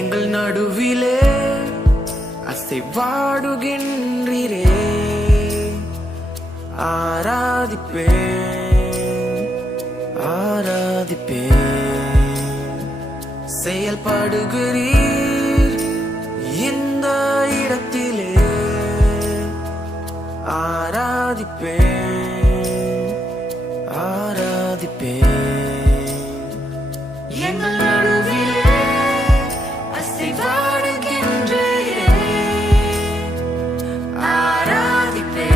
எங்கள் நடுவிலே அசைவாடுகின்றீரே, ஆராதிப்பேன் ஆராதிப்பேன். செயல்படுகிறீர் இந்த இடத்திலே, ஆராதிப்பேன் ஆராதிப்பேன். எங்கள் நடுவிலே அசைவாடுகின்றீரே, ஆராதிப்பேன்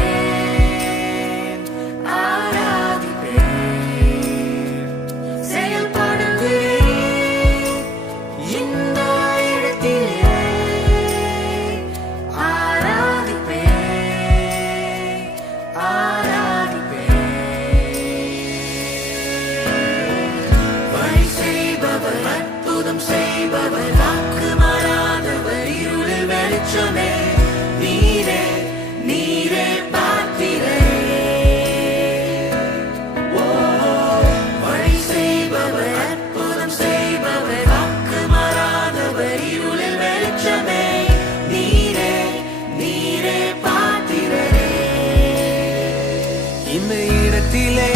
ஆராதிப்பேன். செயல்படுகிறீர் இந்த இடத்திலே, ஆராதிப்பேன் ஆராதிப்பேன். வழி செய்பவர், அற்புதம் செய்பவர், வாக்கு மாறாதவர், இருளில் வெளிச்சமே நீரே நீரே பாத்திரரே. வழி செய்பவர், அற்புதம் செய்பவர், வாக்கு மாறாதவர், இருளில் வெளிச்சமே நீரே நீரே பாத்திரரே. இந்த இடத்திலே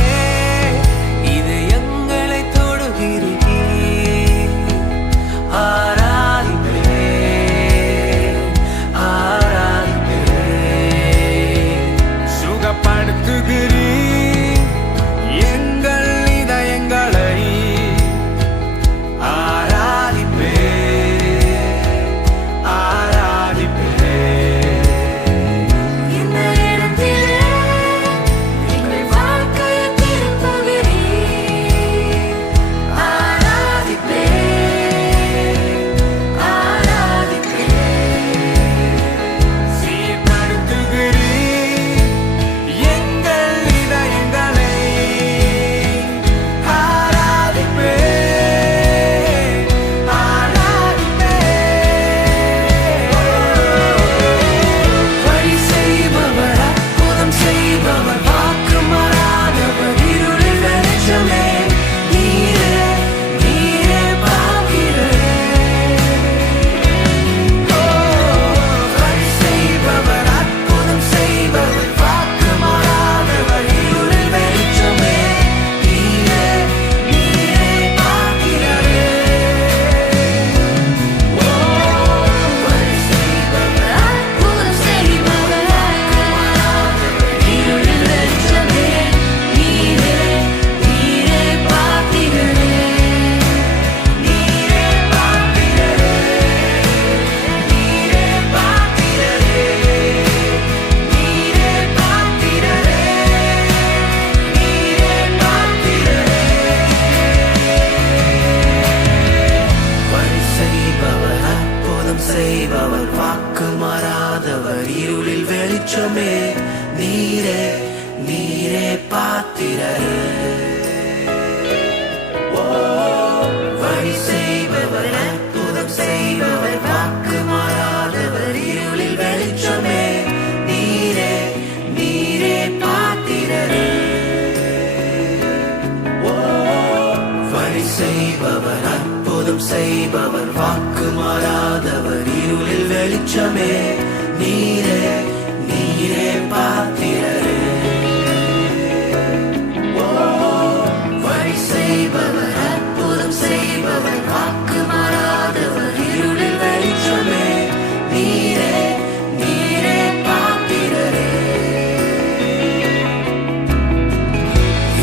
இது எங்களை தொடுகிறீர், ஆராதிப்பேன் ஆராதிப்பேன். சுகப்படுத்துகிறீர் எங்கள் இதயங்களை, ஆராதிப்பேன் ஆராதிப்பேன். இந்த இடத்திலே எங்கள் வாழ்க்கையை திருப்புகிறீர், ஆராதிப்பேன் ஆராதிப்பேன். சீர்படுத்துகிறீர் எங்கள் இதயங்களை, ஆராதிப்பேன் ஆராதிப்பேன். வழி செய்பவர், அற்புதம் செய்பவர், வாக்கு மாறாதவர், இருளில் வெளிச்சமே நீரே நீரே பாத்திரரே. வழி செய்பவர், அற்புதம் செய்பவர், வாக்கு மாறாதவர், இருளில் வெளிச்சமே நீரே நீரே பாத்திரரே. வழி செய்பவர், அற்புதம் செய்பவர், வாக்கு மாறாதவர், இருளில் வெளிச்சமே நீரே நீரே பாத்திரரே. நீரே பாத்திரரே நீரே பாத்திரரே நீரே பாத்திரரே நீரே பாத்திரரே. வழி செய்பவர், அற்புதம் செய்பவர், வாக்கு மாறாதவர், இருளில் வெளிச்சமே நீரே நீரே பாத்திரரே. வழி செய்பவர், அற்புதம் செய்பவர், வாக்கு மாறாதவர், இருளில் வெளிச்சமே நீரே நீரே பாத்திரரே. வழி செய்பவர், அற்புதம் செய்பவர், வாக்கு மாறாதவர், இருளில் வெளிச்சமே நீரே நீரே பாத்திரரே. வழி செய்பவர், அற்புதம் செய்பவர், வாக்கு மாறாதவர், இருளில் வெளிச்சமே நீரே நீரே பாத்திரரே.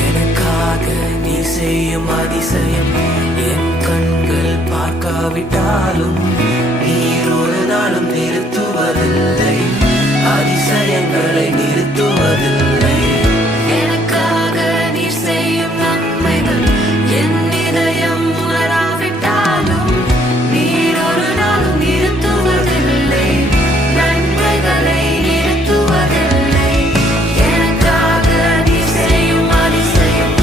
எனக்காக நீ செய்யும் அதிசயம் என் கண்கள் பார்க்காவிட்டாலும் நீர் ஒரு நாளும் நிறுத்துவதில்லை, அதிசயங்களை நிறுத்துவதில்லை. எனக்காக நீர் செய்யும் நன்மைகள் என் இதயம் உணராவிட்டாலும் நீர் ஒரு நாளும் நிறுத்துவதில்லை, நன்மைகளை நிறுத்துவதில்லை. எனக்காக நீர் செய்யும் அதிசயம்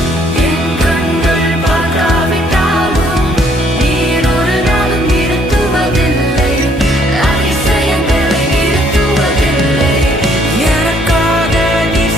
என் கண்கள் பார்க்காவிட்டாலும் நீர் ஒரு நாளும் நிறுத்துவதில்லை, அதிசயங்களை நிறுத்துவதில்லை. எனக்காக நீர்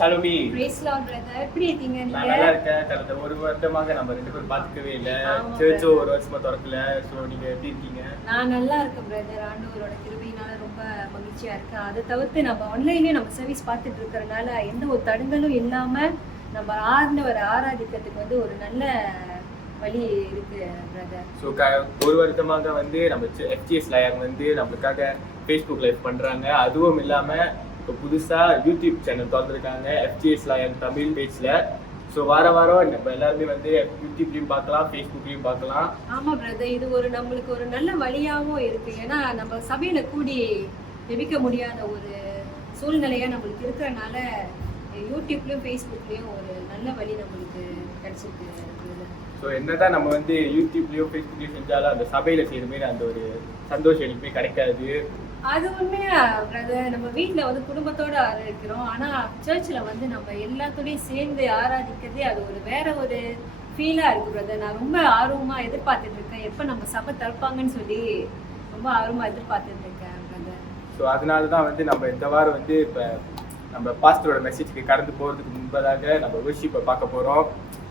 ஷாலுமி. Price Lord brother. எப்படி இருக்கீங்க நீங்க? நான் நல்லா இருக்கேன். கடந்த ஒரு வருடமாக நம்ம ரெண்டு பேரும் பார்த்துக்கவே இல்லை. சர்ச்சும் ஒரு வருஷமா திறக்கல. ஸோ நீங்க எப்படி இருக்கீங்க? நான் நல்லா இருக்கேன் பிரதர். ஆண்டவரோட கிருபையினால ரொம்ப மகிழ்ச்சியா இருக்கேன். அதை தவிர்த்து நம்ம ஆன்லைன்லேயே நம்ம சர்வீஸ் பார்த்துட்டு இருக்கிறனால எந்த ஒரு தடங்களும் இல்லாம நம்ம ஆண்டவரை ஆராதிக்கிறதுக்கு வந்து ஒரு நல்ல வழி இருக்கு பிரதர். ஸோ ஒரு வருடமாக வந்து நம்ம எஃப்ஜிஎஸ் லயன் வந்து நம்மளுக்காக ஃபேஸ்புக் லைவ் பண்றாங்க. அதுவும் இல்லாம இப்போ புதுசாக யூடியூப் சேனல் திறந்துருக்காங்க எஃப்ஜிஎஸ் லயன் தமிழ் பேஜில். ஸோ வாரம் நம்ம எல்லாருமே வந்து யூடியூப்லேயும் பார்க்கலாம், ஃபேஸ்புக்லேயும் பார்க்கலாம். ஆமாம் பிரதர், இது ஒரு நம்மளுக்கு ஒரு நல்ல வழியாகவும் இருக்குது. ஏன்னா நம்ம சபையில் கூடி ஜெபிக்க முடியாத ஒரு சூழ்நிலையாக நம்மளுக்கு இருக்கிறனால யூடியூப்லேயும் ஃபேஸ்புக்லேயும் ஒரு நல்ல வழி நம்மளுக்கு கிடைச்சிருக்கு. ஸோ என்னதான் நம்ம வந்து யூடியூப்லேயும் ஃபேஸ்புக்லேயும் செஞ்சாலும் அந்த சபையில் செய்கிற மாதிரி அந்த ஒரு சந்தோஷம் எனக்குமே கிடைக்காது. அது உண்மையா பிரதர், நம்ம வீட்டில் வந்து குடும்பத்தோடு ஆராதிக்கிறோம். ஆனால் சர்ச்சில் வந்து நம்ம எல்லாத்தோடையும் சேர்ந்து ஆராதிக்கிறதே அது ஒரு வேற ஒரு ஃபீலாக இருக்குது பிரதர். நான் ரொம்ப ஆர்வமாக எதிர்பார்த்துட்டு இருக்கேன் எப்போ நம்ம சபை திறப்பாங்கன்னு சொல்லி ரொம்ப ஆர்வமாக எதிர்பார்த்துட்டு இருக்கேன் பிரதர். ஸோ அதனால தான் வந்து நம்ம இந்த வாரம் வந்து இப்போ நம்ம பாஸ்டரோட மெசேஜ்க்கு கடந்து போகிறதுக்கு முன்பதாக நம்ம வர்ஷிப்பை பார்க்க போகிறோம்.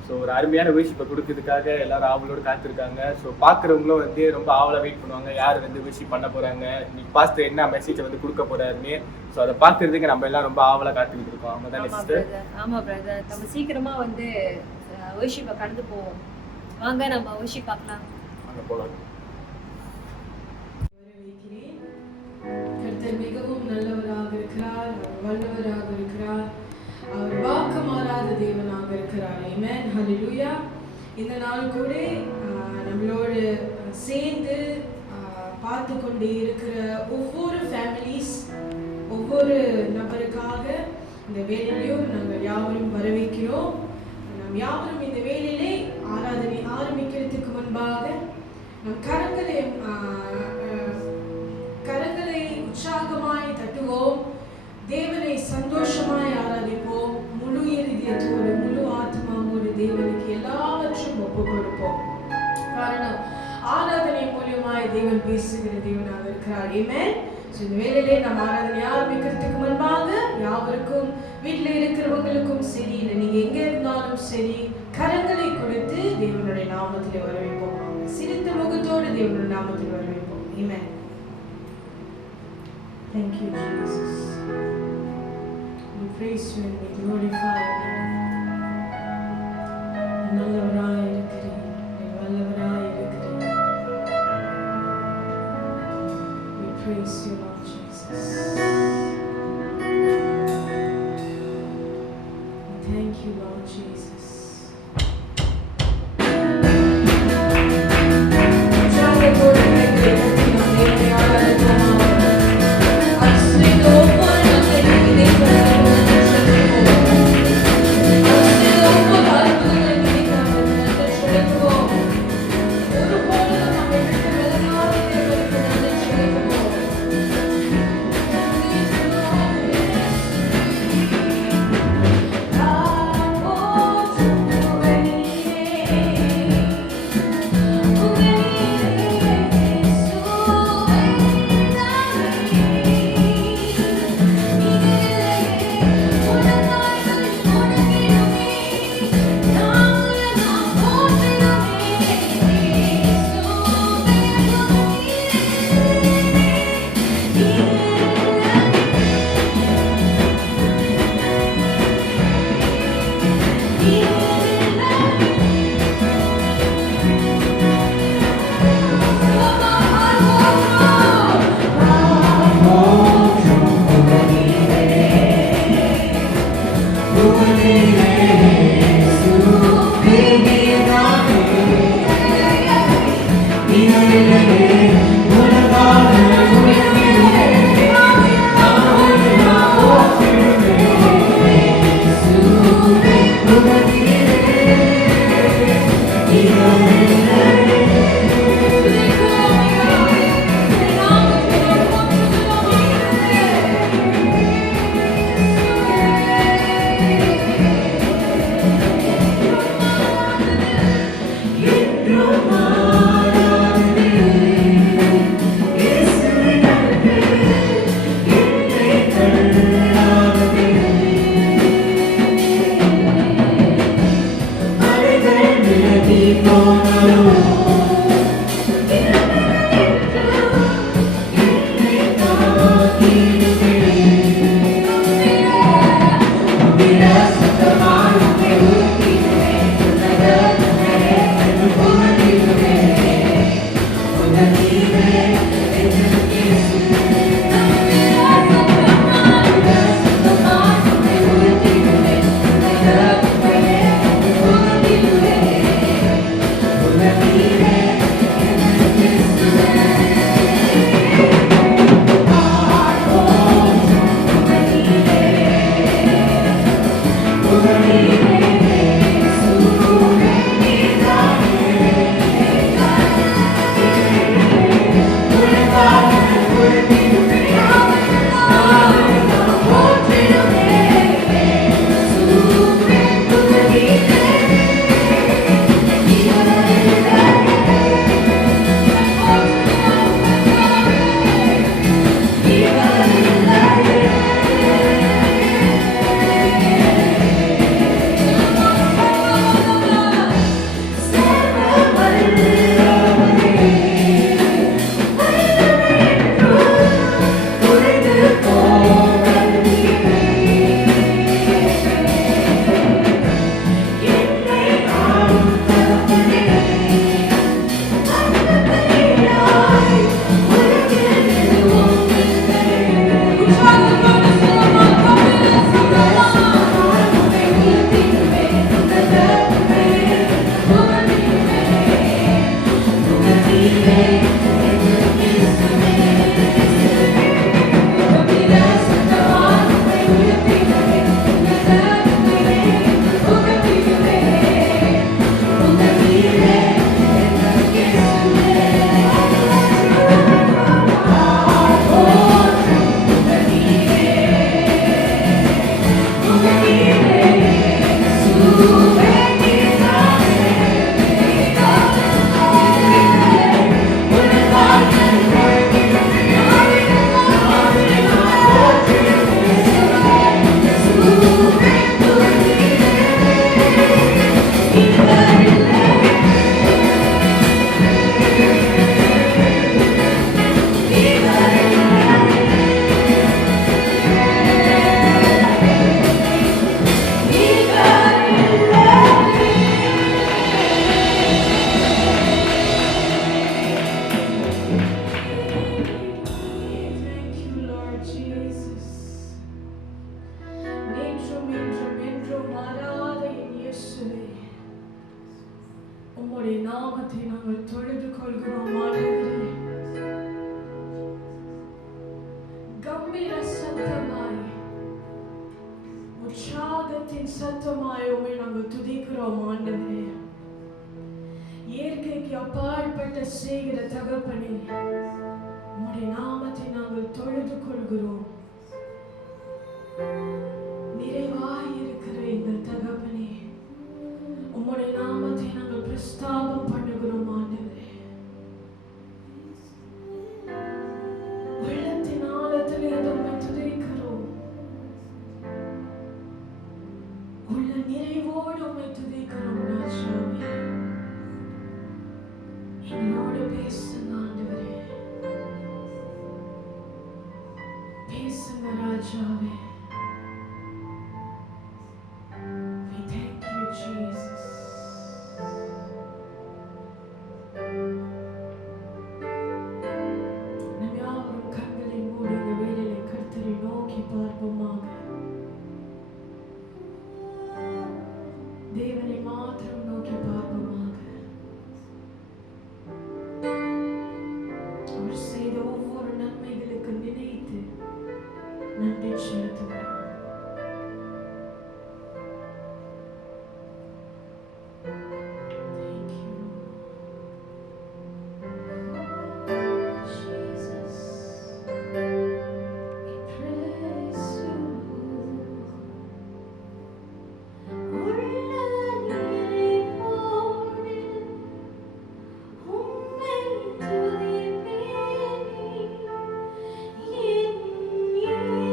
ஸோ ஒரு அருமையான வர்ஷிப்பை கொடுக்கறதுக்காக எல்லாரும் ஆவலோடு காத்திருக்காங்க. ஸோ பார்க்குறவங்களும் வந்து ரொம்ப ஆவலாக வெயிட் பண்ணுவாங்க, யார் வந்து வர்ஷிப் பண்ண போகிறாங்க, இன்னைக்கு பாஸ்டர் என்ன மெசேஜை வந்து கொடுக்க போகிறாருன்னு. ஸோ அதை பார்க்கறதுக்கு நம்ம எல்லாம் ரொம்ப ஆவலாக காத்துக்கிட்டு இருக்கோம். ஆமாம் தானே சிஸ்டர்? ஆமாம் பிரதர், நம்ம சீக்கிரமாக வந்து வர்ஷிப்பை கடந்து போவோம். வாங்க நம்ம வர்ஷிப் பார்க்கலாம். வாங்க போகலாம். கர்த்தர் மிகவும் நல்லவராக இருக்கிறார், வல்லவராக இருக்கிறார், அவர் வாக்கு மாறாத தேவனாக இருக்கிறார். ஆமென், ஹல்லேலூயா. இந்த நாள் கூட நம்மளோடு சேர்ந்து பார்த்து கொண்டே இருக்கிற ஒவ்வொரு ஃபேமிலிஸ், ஒவ்வொரு நபருக்காக இந்த வேலையிலையும் நாங்கள் யாவரும் வரவேற்கிறோம். நாம் யாவரும் இந்த வேலையிலே ஆராதனை ஆரம்பிக்கிறதுக்கு முன்பாக நம் கரங்களை உற்சாகமாய் தட்டுவோம். தேவனை சந்தோஷமாய் ஆராதிப்போம். முழு இருதயத்தோடு முழு ஆத்மாவோடு தேவனுக்கு எல்லாவற்றையும் ஒப்பு கொடுப்போம். காரணம், ஆராதனை மூலியமாய் தேவன் பேசுகிற தேவனாக இருக்கிறார். ஆமென். இந்த வேளையிலே நாம் ஆராதனை ஆரம்பிக்கிறதுக்கு முன்பாக யாவருக்கும், வீட்டில் இருக்கிறவங்களுக்கும் சரி, இல்லை நீங்க எங்க இருந்தாலும் சரி, கரங்களை கொடுத்து தேவனுடைய நாமத்தில் வரவேற்போம். சிரித்த முகத்தோடு தேவனுடைய நாமத்தில் வரவேற்போம். ஆமென். Thank you, Jesus. We praise you and we glorify your name. நல்லவராய் இருக்கிறீர், வல்லவராய் இருக்கிறீர். We praise you, Lord Jesus. Thank you, Lord Jesus. Oh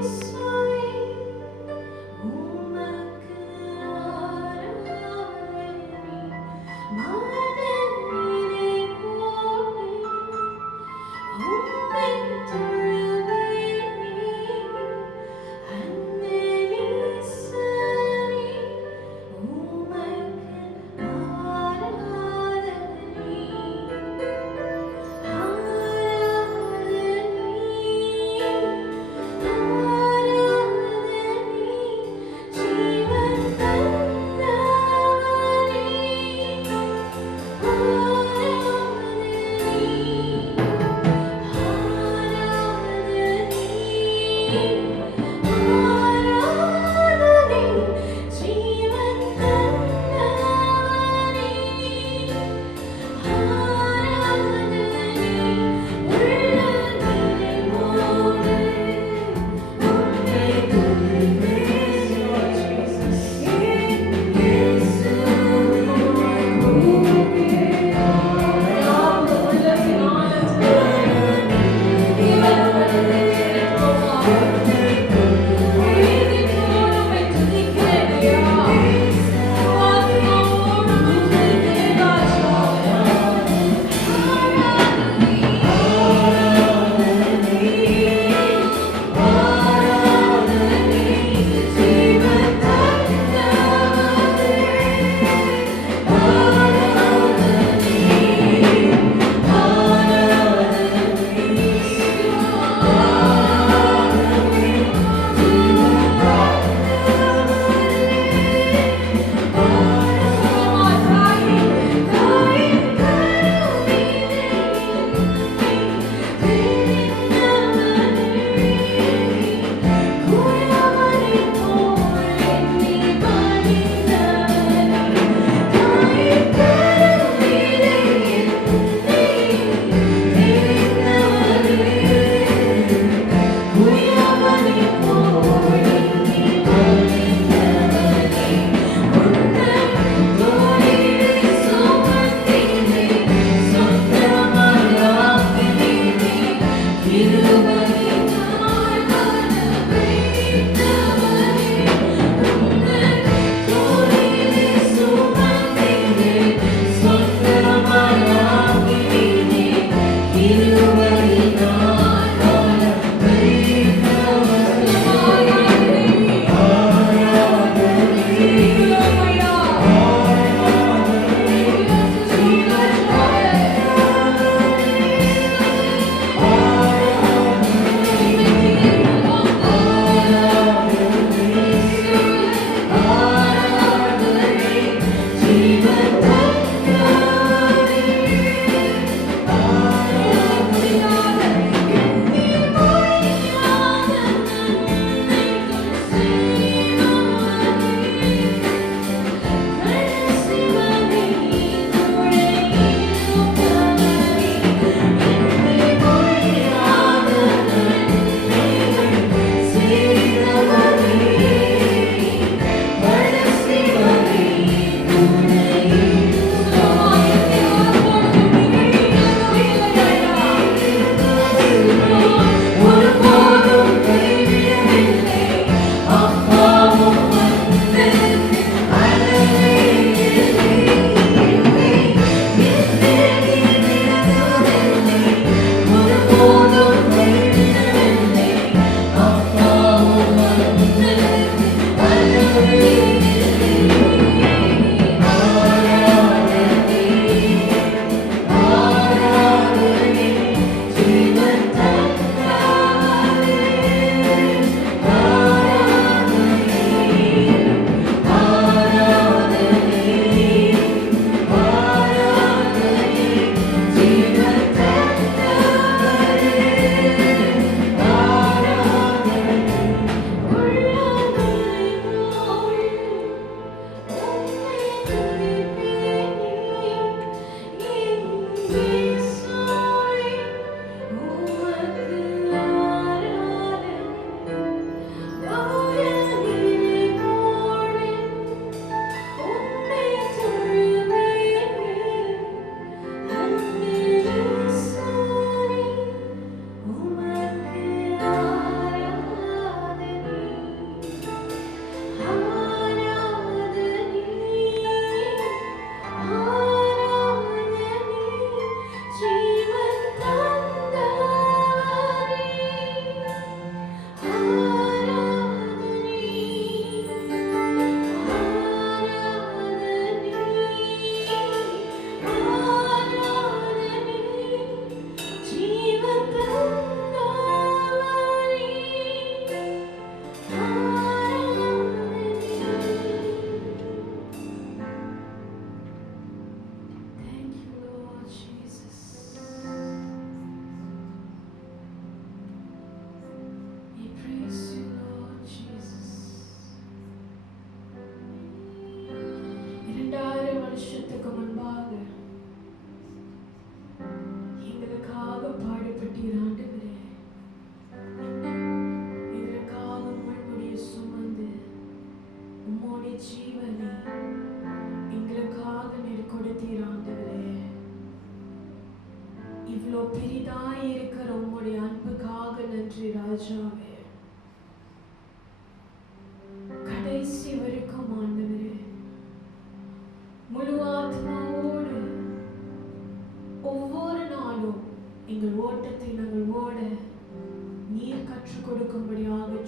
Sorry. Thank you.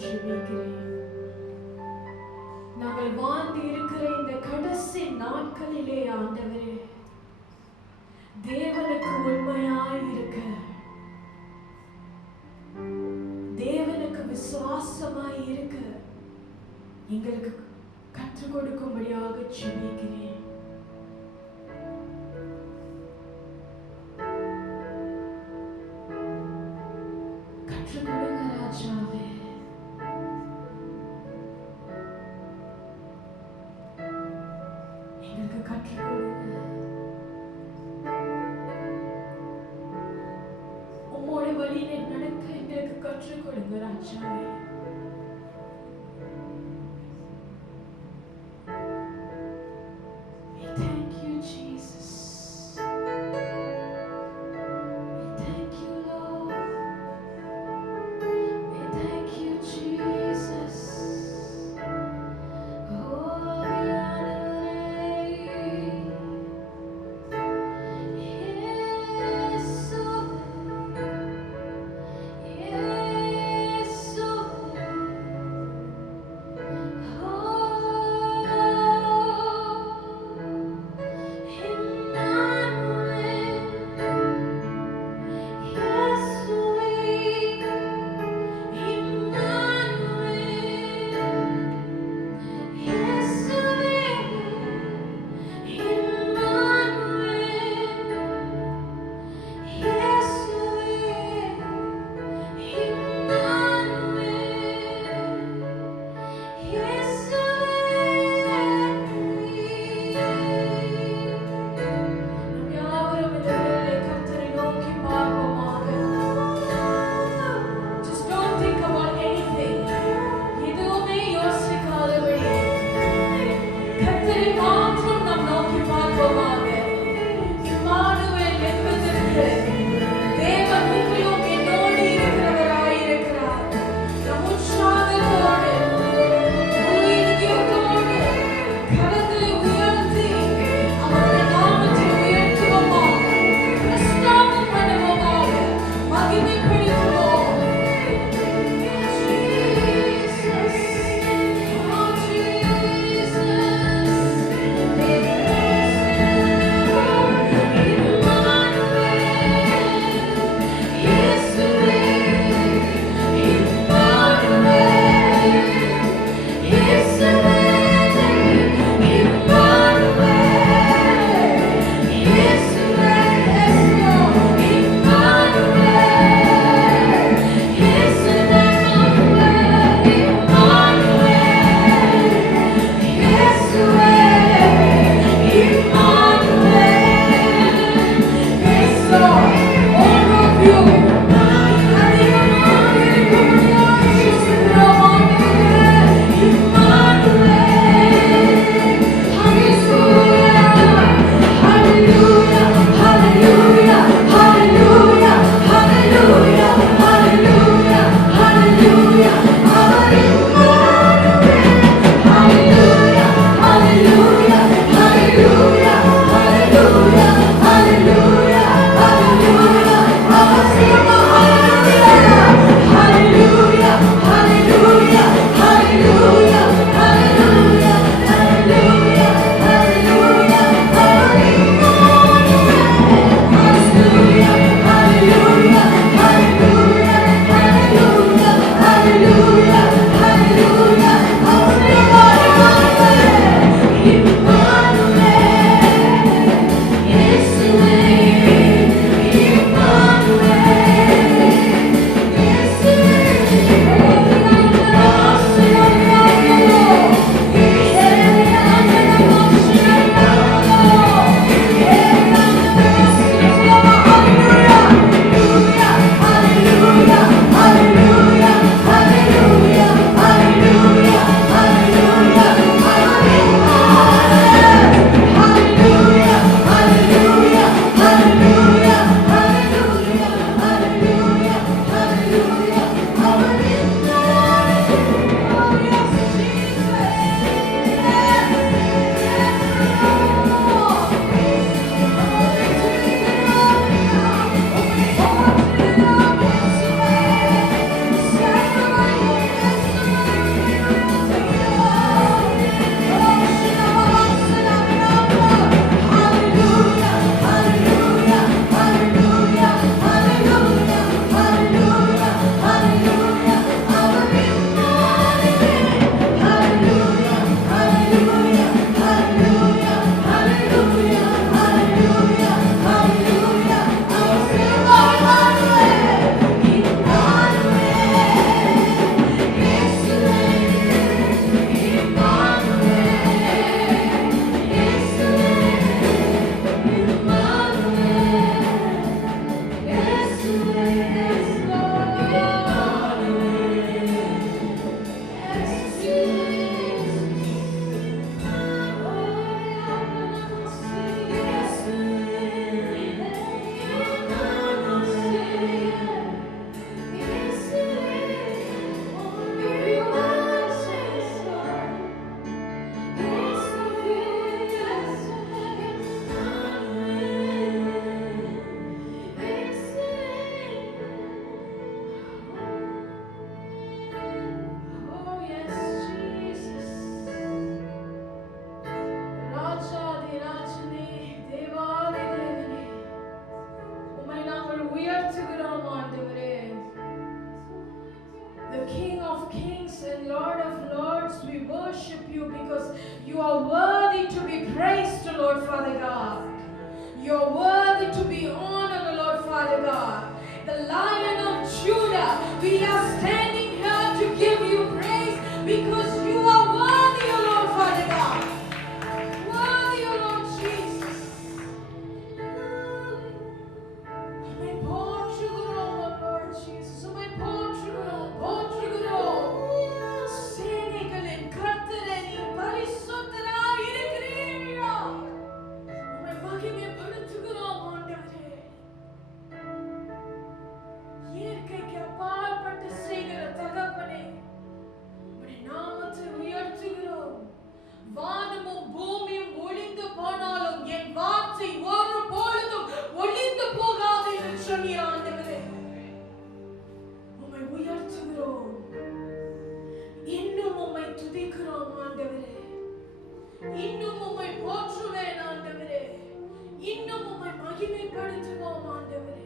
ஜெபிக்கிறேன். நாங்கள் வாழ்ந்து இருக்கிற இந்த கடைசி நாட்களிலே ஆண்டவரே, தேவனுக்கு உண்மையாய் இருக்க, தேவனுக்கு விசுவாசமாய் இருக்க எங்களுக்கு கற்றுக் கொடுக்கும்படியாக ஜெபிக்கிறேன். கற்றுக் கொடுங்க ராஜாவே. எங்களுக்கு கற்றுக் கொடுங்க. உம்மோட வழியிலே நடக்க எங்களுக்கு கற்றுக் கொடுங்க ராஜாவே. We thank you, Jesus. We thank you, Lord. We thank you, Jesus. Oh, we honor you. Yes, oh, yes, oh. of Kings and Lord of Lords, we worship you because you are worthy to be praised, Lord Father God. You are worthy to be honored, Lord Father God. The Lion of Judah, we are standing here to give you praise because you are worthy, Lord Father God. Worthy, Lord Jesus. உம்மை போற்றுகிறோம், Lord Jesus. உம்மை போற்றுகிறோம், போற்றுகிறோம். சேனைகளின் கர்த்தரே, நீர் பரிசுத்தராய் இருக்கிறீரா. உம்மை மகிமைப்படுத்துகிறோம், ஆண்டவரே. இயற்கைக்கு அப்பாற்பட்டு செய்கிற தகப்பனே, உம்முடைய நாமத்தை உயர்த்துகிறோம். வானமும் பூமியும் ஒளிந்து போனாலும் என் வார்த்தை ஒரு பொழுதும் ஒளிந்து போகாது என்று சொன்னீர் ஆண்டவரே. உம்மை உயர்த்துகிறோம், இன்னும் உம்மை துதிக்கிறோம் ஆண்டவரே. இன்னும் உம்மை போற்றுவேன் ஆண்டவரே. இன்னும் உம்மை மகிமைப்படுத்துவோம் ஆண்டவரே.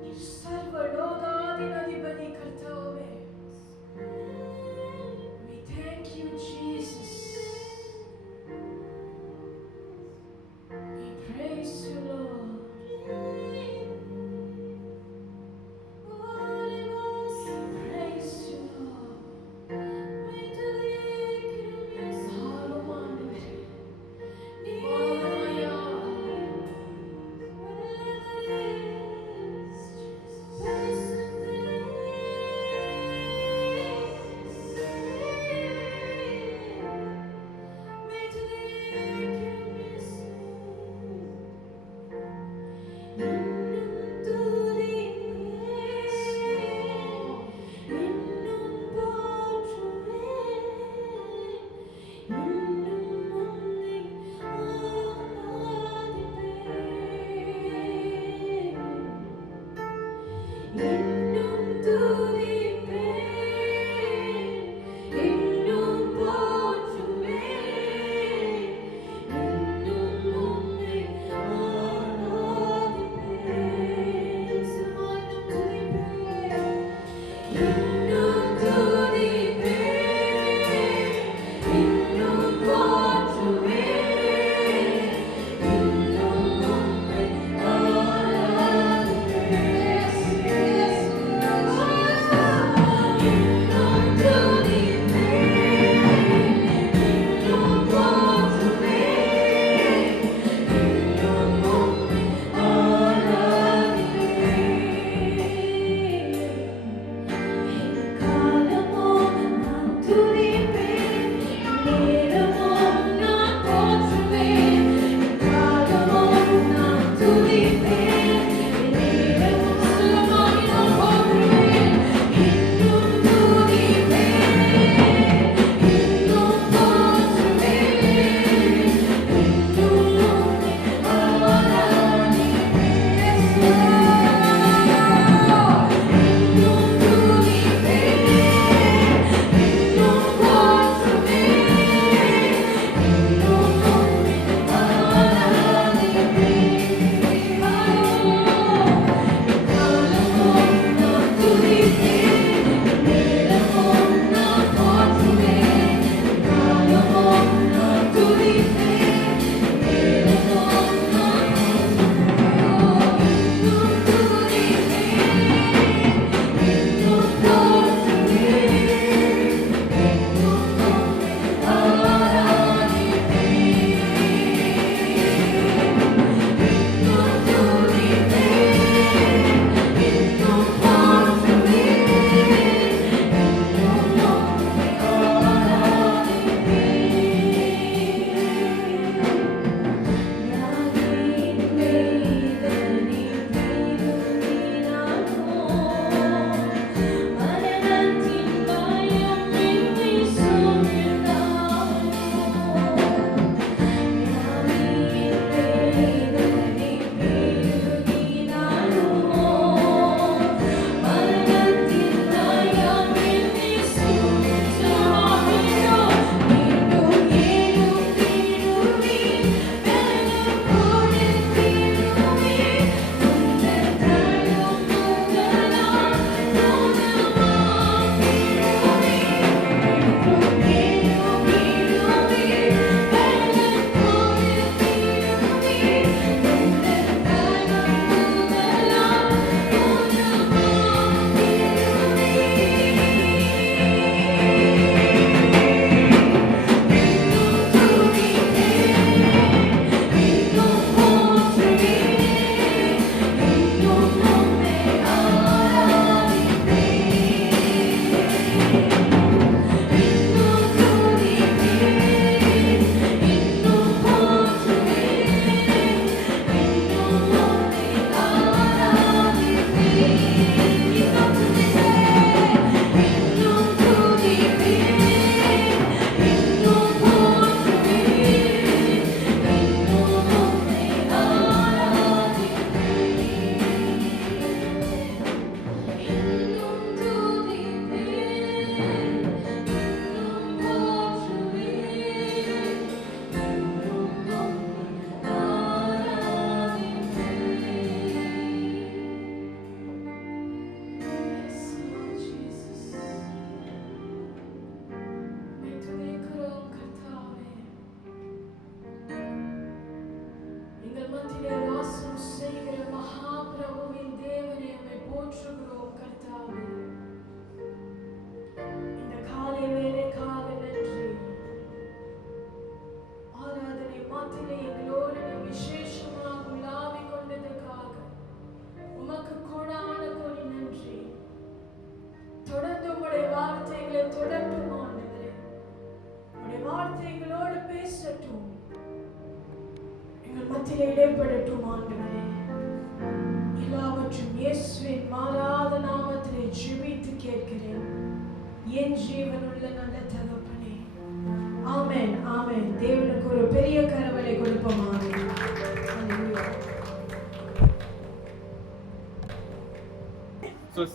நீர் சர்வ லோகாதின் அதிபதி கர்த்தாவே. We thank you, Jesus. We praise you, Lord. We praise you, Lord. We thank you.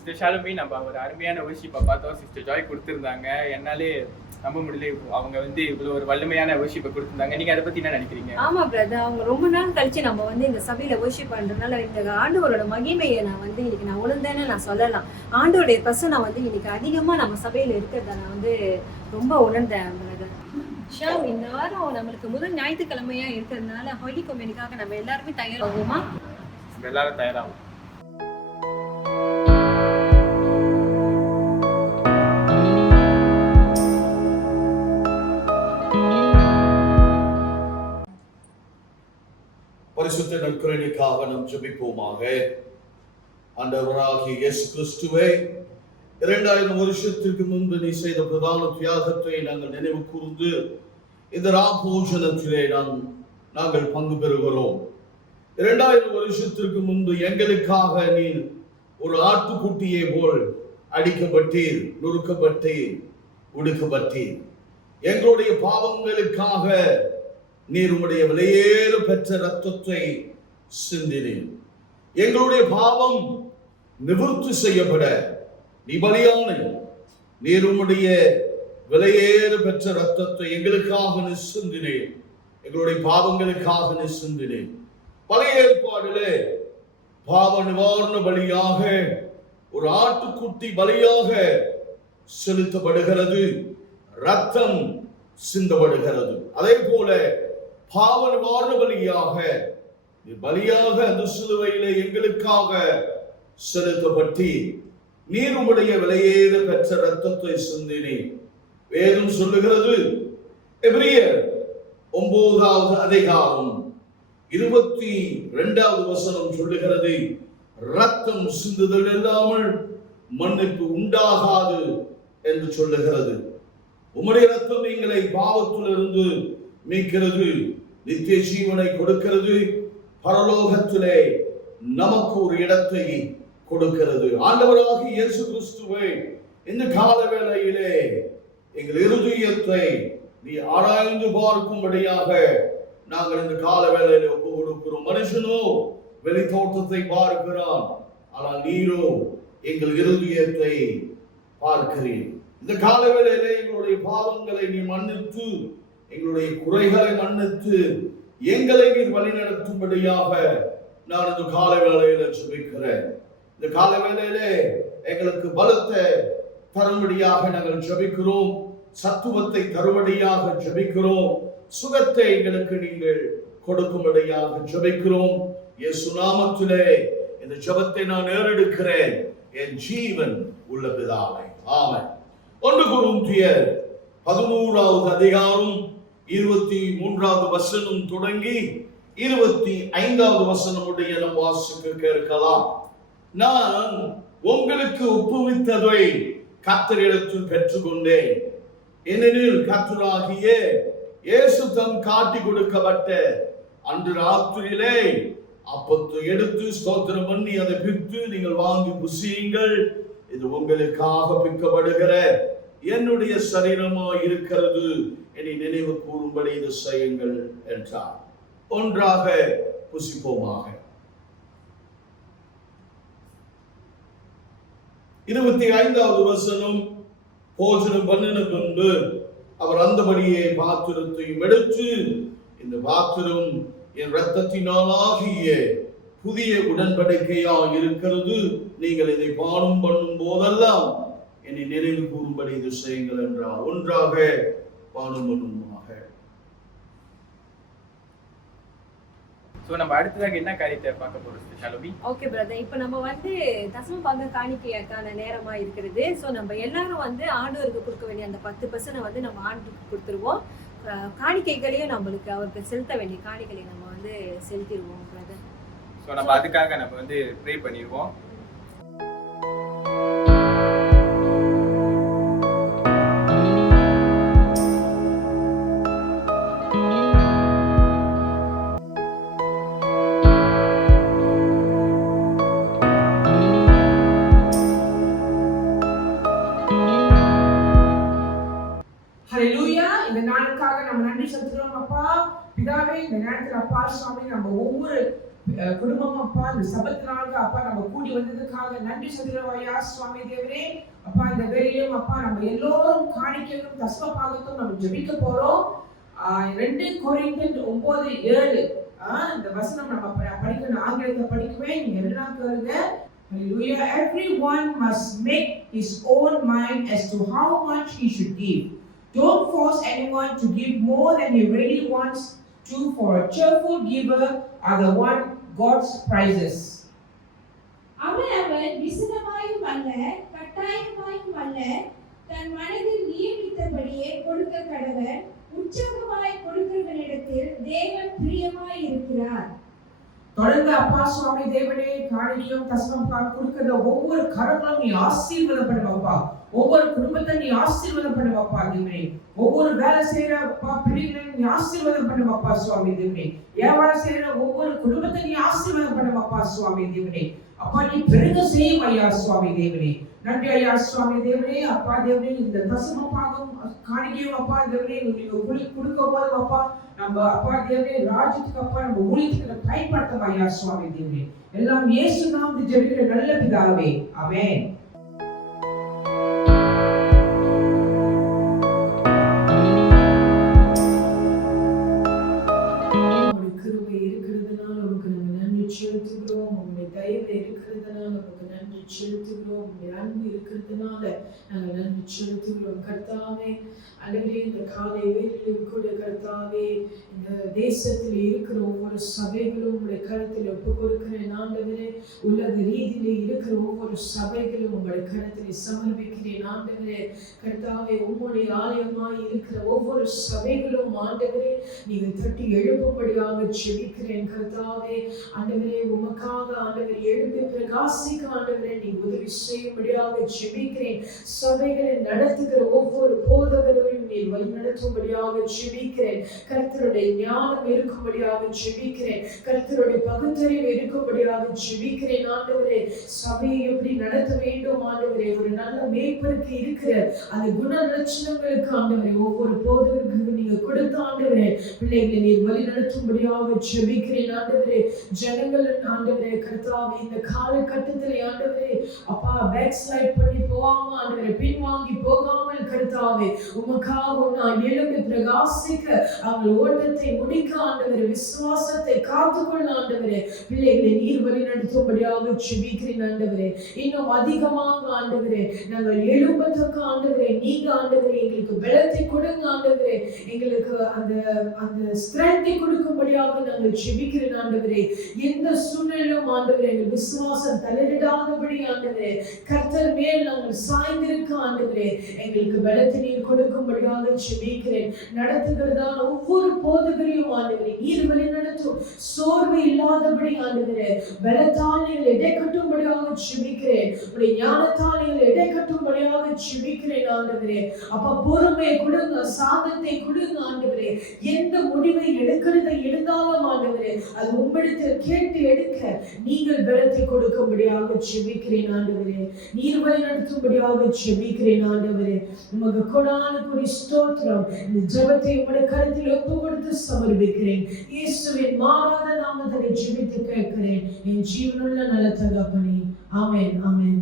Sister Shalumi நம்ம ஒரு அருமையான worship-அ பார்த்தோம். சிஸ்டர் ஜாய் கொடுத்திருந்தாங்க. என்னாலே நம்ப முடியல, அவங்க வந்து இவ்வளவு ஒரு வலிமையான worship-அ கொடுத்திருந்தாங்க. நீங்க அதை பத்தி என்ன நினைக்கிறீங்க? ஆமா பிரதர், அவங்க ரொம்ப நாள் கழிச்சு நம்ம வந்து இந்த சபையில worship பண்றதுனால இந்த ஆண்டவரோட மகிமையை நான் வந்து இன்னைக்கு நான் உணர்ந்தேன்னு நான் சொல்லலாம். ஆண்டவருடைய பிரசன்னம் வந்து இன்னைக்கு அதிகமா நம்ம சபையில இருக்கிறத நான் வந்து ரொம்ப உணர்ந்தேன் பிரதர். ஷாம், இந்த வாரம் நம்மளுக்கு முதல் ஞாயிற்றுக்கிழமையா இருக்கிறதுனால ஹோலி கம்யூனிக்காக நம்ம எல்லாருமே தயாராகுமா? நம்ம எல்லாரும் தயாராகும். பரிசுத்த நற்கருணைக்காக நாம் ஜெபிப்போமாக. ஆண்டவராகிய இயேசு கிறிஸ்துவே, 2000 வருஷத்திற்கு முன்பு நீ செய்த பிரதான தியாகத்தை நாங்கள் நினைவு கூர்ந்து இந்த ராபோஜனத்திலே நாங்கள் பங்கு பெறுகிறோம். 2000 வருஷத்திற்கு முன்பு எங்களுக்காக நீர் ஒரு ஆட்டுக்குட்டியை போல் அடிக்கப்பட்டீர், நொறுக்கப்பட்டீர், ஒடுக்கப்பட்டீர். எங்களுடைய பாவங்களுக்காக நீர் உம்முடைய விலையேற பெற்ற இரத்தத்தை சிந்தினீர். எங்களுடைய பாவம் நிவர்த்தி செய்யப்பட நீ பலியான நீர் உம்முடைய விலையேற பெற்ற இரத்தத்தை எங்களுக்காக நீ சிந்தினீர். எங்களுடைய பாவங்களுக்காக நீ சிந்தினீர். பழைய ஏற்பாடிலே பாவ நிவாரண பலியாக ஒரு ஆட்டுக்குட்டி பலியாக செலுத்தப்படுகிறது, ரத்தம் சிந்தப்படுகிறது. அதே போல பாவ நிவாரண பலியாக அந்த சிலுவையிலே எங்களுக்காக செலுத்தப்பட்டு நீர் உம்முடைய விலையேற பெற்ற இரத்தத்தை சிந்தினீர். வேதம் சொல்லுகிறது, எபிரியர் 9வது அதிகாரம் 22வது வசனம் சொல்லுகிறது, ரத்தம் சிந்துதல் இல்லாமல் மன்னிப்பு உண்டாகாது என்று சொல்லுகிறது. உம்முடைய ரத்தம் எங்களை பாவத்திலிருந்து மீட்கிறது, நித்திய ஜீவனை கொடுக்கிறது, பரலோகத்திலே நமக்கு ஒரு இடத்தை கொடுக்கிறது. ஆண்டவராகிய இயேசு கிறிஸ்துவே, இந்த கால வேளையிலே எங்கள் இருதயத்தை நீ ஆராய்ந்து பார்க்கும்படியாக நாங்கள் இந்த கால வேளையிலே ஒப்பு கொடுக்கிறோம். மனுஷனோ வெளி தோற்றத்தை பார்க்கிறான், ஆனால் நீரோ எங்கள் இருதயத்தை பார்க்கிறீர். இந்த கால வேளையிலே எங்களுடைய பாவங்களை நீ மன்னித்து, எங்களுடைய குறைகளை மன்னித்து எங்களை நீர் வழி நடத்தும்படியாக நான் இந்த கால வேளையில ஜெபிக்கிறேன். இந்த கால வேளையிலே எங்களுக்கு பலத்தை தரும்படியாக நாங்கள் ஜெபிக்கிறோம், சத்துவத்தை தரும்படியாக ஜெபிக்கிறோம், சுகத்தை எங்களுக்கு நீங்கள் கொடுக்கும்படியாக ஜெபிக்கிறோம். இயேசு நாமத்திலே இந்த ஜெபத்தை நான் ஏறெடுக்கிறேன், என் ஜீவன் உள்ள பிதாவே, ஆமென். 1 கொரிந்தியர் 11வது அதிகாரம் 23வது வசனம் தொடங்கி 25வது வசனம் உடைய நம் வாசிக்க கேட்கலாம். நான் உங்களுக்கு ஒப்புவித்ததை கர்த்தரிடத்தில் பெற்றுக்கொண்டேன். ஏனெனில் கர்த்தராகிய இயேசு தம் காட்டி கொடுக்கப்பட்ட அன்று ராத்திரியிலே அப்பத்தை எடுத்து ஸ்தோத்திரம் பண்ணி அதை பிரித்து, நீங்கள் வாங்கி புசியுங்கள், இது உங்களுக்காக பிற்கப்படுகிற என்னுடைய சரீரமாய் இருக்கிறது, என்னை நினைவு கூறும்படி இது செய்யுங்கள் என்றார். ஒன்றாக புசிப்போமாக. 25வது வசனம், போஜனம் பண்ணின பின்பு அவர் அந்தபடியே பாத்திரத்தையும் எடுத்து, இந்த பாத்திரம் என் இரத்தத்தினாலாகிய புதிய உடன்படிக்கையாய் இருக்கிறது, நீங்கள் இதை பானம் பண்ணும் போதெல்லாம் என்னை நினைவு கூறும்படி இது செய்யுங்கள் என்றார். ஒன்றாக பானம் பண்ணுமாக. சோ நம்ம அடுத்ததாக என்ன காரியத்தை பார்க்க போறோம் ஷாலுமி? ஓகே பிரதர், இப்போ நம்ம வந்து தசம பாக காணிக்கைக்கான நேரமா இருக்கிறது. ஸோ நம்ம எல்லாரும் வந்து ஆண்டவருக்கு கொடுக்க வேண்டிய அந்த 10% வந்து நம்ம ஆண்டவருக்கு கொடுத்துருவோம். காணிக்கைகளையும் நம்மளுக்கு அவருக்கு செலுத்த வேண்டிய காணிக்கைகளை நம்ம வந்து செலுத்திடுவோம் பிரதர். சோ நம்ம அதுக்காக நம்ம வந்து ப்ரே பண்ணிடுவோம். ஹல்லேலூயா. இந்த நாளுக்காக நம்ம நன்றி செலுத்துகிறோம் அப்பா. பிதாவே, இந்த நேரத்தில் அப்பா சுவாமி, நம்ம ஒவ்வொரு குடும்பம் அப்பா இந்த சபத்தினால அப்பா நம்ம கூடி வந்ததுக்காக நன்றி சொல்கிறோம் ஐயா சுவாமி தேவரே. அப்பா இந்த வேளையிலும் அப்பா நம்ம எல்லோரும் காணிக்கையும் தசம பாகத்தும் நம்ம ஜெபிக்க போறோம். 2 கொரிந்தியர் 9:7 இந்த வசனம் நம்ம படிக்கணும். ஆங்கிலத்தை படிக்குவேன், நீங்க எல்லாம் கேளுங்க. Hallelujah. Everyone must make his own mind as to how much he should give. Don't force anyone to give more than he really wants to, for a cheerful giver are the one God's prizes. அவன் விசனமாயும் அல்ல கட்டாயமாயும் அல்ல, தன் மனதில் நியமித்தபடியே கொடுக்க கடவன். உற்சாகமாய் கொடுக்கிறவனிடத்தில் தேவன் பிரியமாய் இருக்கிறார். தொடர்ந்து அப்பா சுவாமி தேவனே காணிக்கையும் தசமம் கொடுக்கிற ஒவ்வொரு கரங்களும் நீ ஆசீர்வாதப்படுவப்பா. ஒவ்வொரு குடும்பத்தை நீ ஆசீர்வாதப்படுவப்பா தேவனே. ஒவ்வொரு வேலை செய்யற அப்பா பிள்ளைகளை நீ ஆசீர்வாதப்படுவப்பா சுவாமி தேவனே. வியாபாரம் செய்யற ஒவ்வொரு குடும்பத்தை நீ ஆசீர்வாதப்படுவப்பா சுவாமி தேவனே. அப்பா நீ பெருக செய்யும் ஐயா சுவாமி தேவனே. நன்றி ஐயா சுவாமி தேவனே. அப்பா தேவனே இந்த தசம பாகம் காணிக்கையும் அப்பா தேவனே நீங்க கொடுக்க போது அப்பா நம்ம அப்பா தேவனே ராஜ்யத்துக்கு அப்பா நம்ம ஊழியத்துக்கு பயன்படுத்தோம் ஐயா சுவாமி தேவனே. எல்லாம் இயேசு நாமத்தில் ஜெபிக்கிற நல்ல பிதாவே, ஆமென். கிருபை இருக்கிறதுனால உமக்கு நாங்கள் நன்றி செலுத்துகிறோம். உங்களுடைய தயவு இருக்கிறதுனால உமக்கு நன்றி செலுத்துகிறோம். உங்களுடைய அன்பு இருக்கிறதுனால நாங்கள் நன்றி செலுத்துகிறோம். கர்த்தாவே அல்லவே இந்த காலை வேளையிலும் கூட கர்த்தாவே இந்த தேசத்தில் இருக்கிற ஒவ்வொரு சபைகளும் உங்களுடைய கருத்தில் ஒப்பு கொடுக்கிறேன் ஆண்டவரே. உலக ரீதியிலே இருக்கிற ஒவ்வொரு சபைகளும் உங்களுடைய கருத்திலே சமர்ப்பிக்கிறேன் ஆண்டவரே. கர்த்தாவே உம்முடைய ஆலயமாய் இருக்கிற ஒவ்வொரு சபைகளும் ஆண்டவரே நீங்கள் தட்டி எழுப்பும்படியாக செபிக்கிறேன் கர்த்தாவே. ஆண்டவரே உமக்காக ஆண்டவரே எழுப்பி பிரகாசிக்க ஆண்டவரே நீ உதவி செய்யும்படியாக செபிக்கிறேன். சபைகளை நடத்துகிற ஒவ்வொரு போதகரையும் நீ வழி நடத்தும்படியாக செபிக்கிறேன். கர்த்தருடைய ஞானம் இருக்கும்படியாக செபிக்கிறேன். கர்த்தருடைய பகுத்தறிவு இருக்கும்படியாக செபிக்கிறேன் ஆண்டவரே. சபையை எப்படி நடத்த வேண்டும் ஆண்டவரே, ஒரு நல்ல மேய்ப்பருக்கு இருக்கிற அந்த குண லட்சணங்களுக்கு ஆண்டவரே ஒவ்வொரு போதகருக்கு நீங்க கொடுத்த ஆண்டவரே பிள்ளைகளை நீர் வழி நடத்தும்படியாக செபிக்கிறேன் ஆண்டவரே. ஜனங்கள் ஆண்டவரே கர்த்தாவே இந்த காலகட்டத்தில் ஆண்டவரே அப்பா பேக் ஸ்லைட் பண்ணி போகாம ஆண்டவரே பின்வாங்கி போகாமல் கர்த்தாவே உமக்காக நான் எழும்பி பிரகாசிக்க அவங்க ஓட்டத்தை முடிக்க ஆண்டவரே விசுவாசத்தை காத்துக்கொள்ள ஆண்டவரே பிள்ளைகளை நீர் வழி நடத்தும்படியாக செபிக்கிறேன் ஆண்டவரே. இன்னும் அதிகமாக ஆண்டவரே நாங்கள் எழும்பத்தக்க ஆண்டவரே நீங்க ஆண்டவரே எங்களுக்கு பலத்தை கொடுங்க ஆண்டவரே. எங்களுக்கு அந்த அந்த ஸ்ட்ரென்த்தை கொடுக்கும்படியாக நாங்கள் செபிக்கிறேன் ஆண்டவரே. எந்த சூழ்நிலையிலும் ஆண்டவரே எங்கள் விசுவாசம் தளரிடாதபடி ஆண்டவரே கர்த்தர் மேல் நாங்கள் சாய்ந்திருக்க ஆண்டவரே எங்களுக்கு பலத்தை நீர் கொடுக்கும்படியாக செபிக்கிறேன். நடத்துகிறதான ஒவ்வொரு போதகரையும் ஆண்டவரே நீர் வழி நடத்தும். சோர்வு இல்லாதபடி ஆண்டவரே பலத்தால் நீங்கள் எடை கட்டும்படியாக செபிக்கிறேன். உடைய ஞானத்தால் நீங்கள் எடை கட்டும்படியாக செபிக்கிறேன் ஆண்டவரே. அப்ப பொறுமை கொடுங்க, சாந்தத்தை கொடுங்க ஆண்டவரே. எந்த முடிவை எடுக்கிறதை எடுத்தாலும் ஆண்டவரே அது உம்மிடத்தில் கேட்டு எடுக்க நீங்கள் பலத்தை கொடுக்கும்படியாக செபிக்கிறேன் ஆண்டவரே. நீர் வழி நடத்தும்படியாக செபிக்கிறேன் ஆண்டவரே. உமக்கு கொடான கொடி ஸ்தோத்திரம். இந்த ஜெபத்தை உம்முடைய கரத்தில் ஒப்பு கொடுத்து சமர்ப்பிக்கிறேன். இயேசுவின் மாறாத நாமத்தில் ஜெபித்து கேட்கிறேன் என் ஜீவனுள்ள நல்ல தகப்பனே, ஆமென் ஆமென்.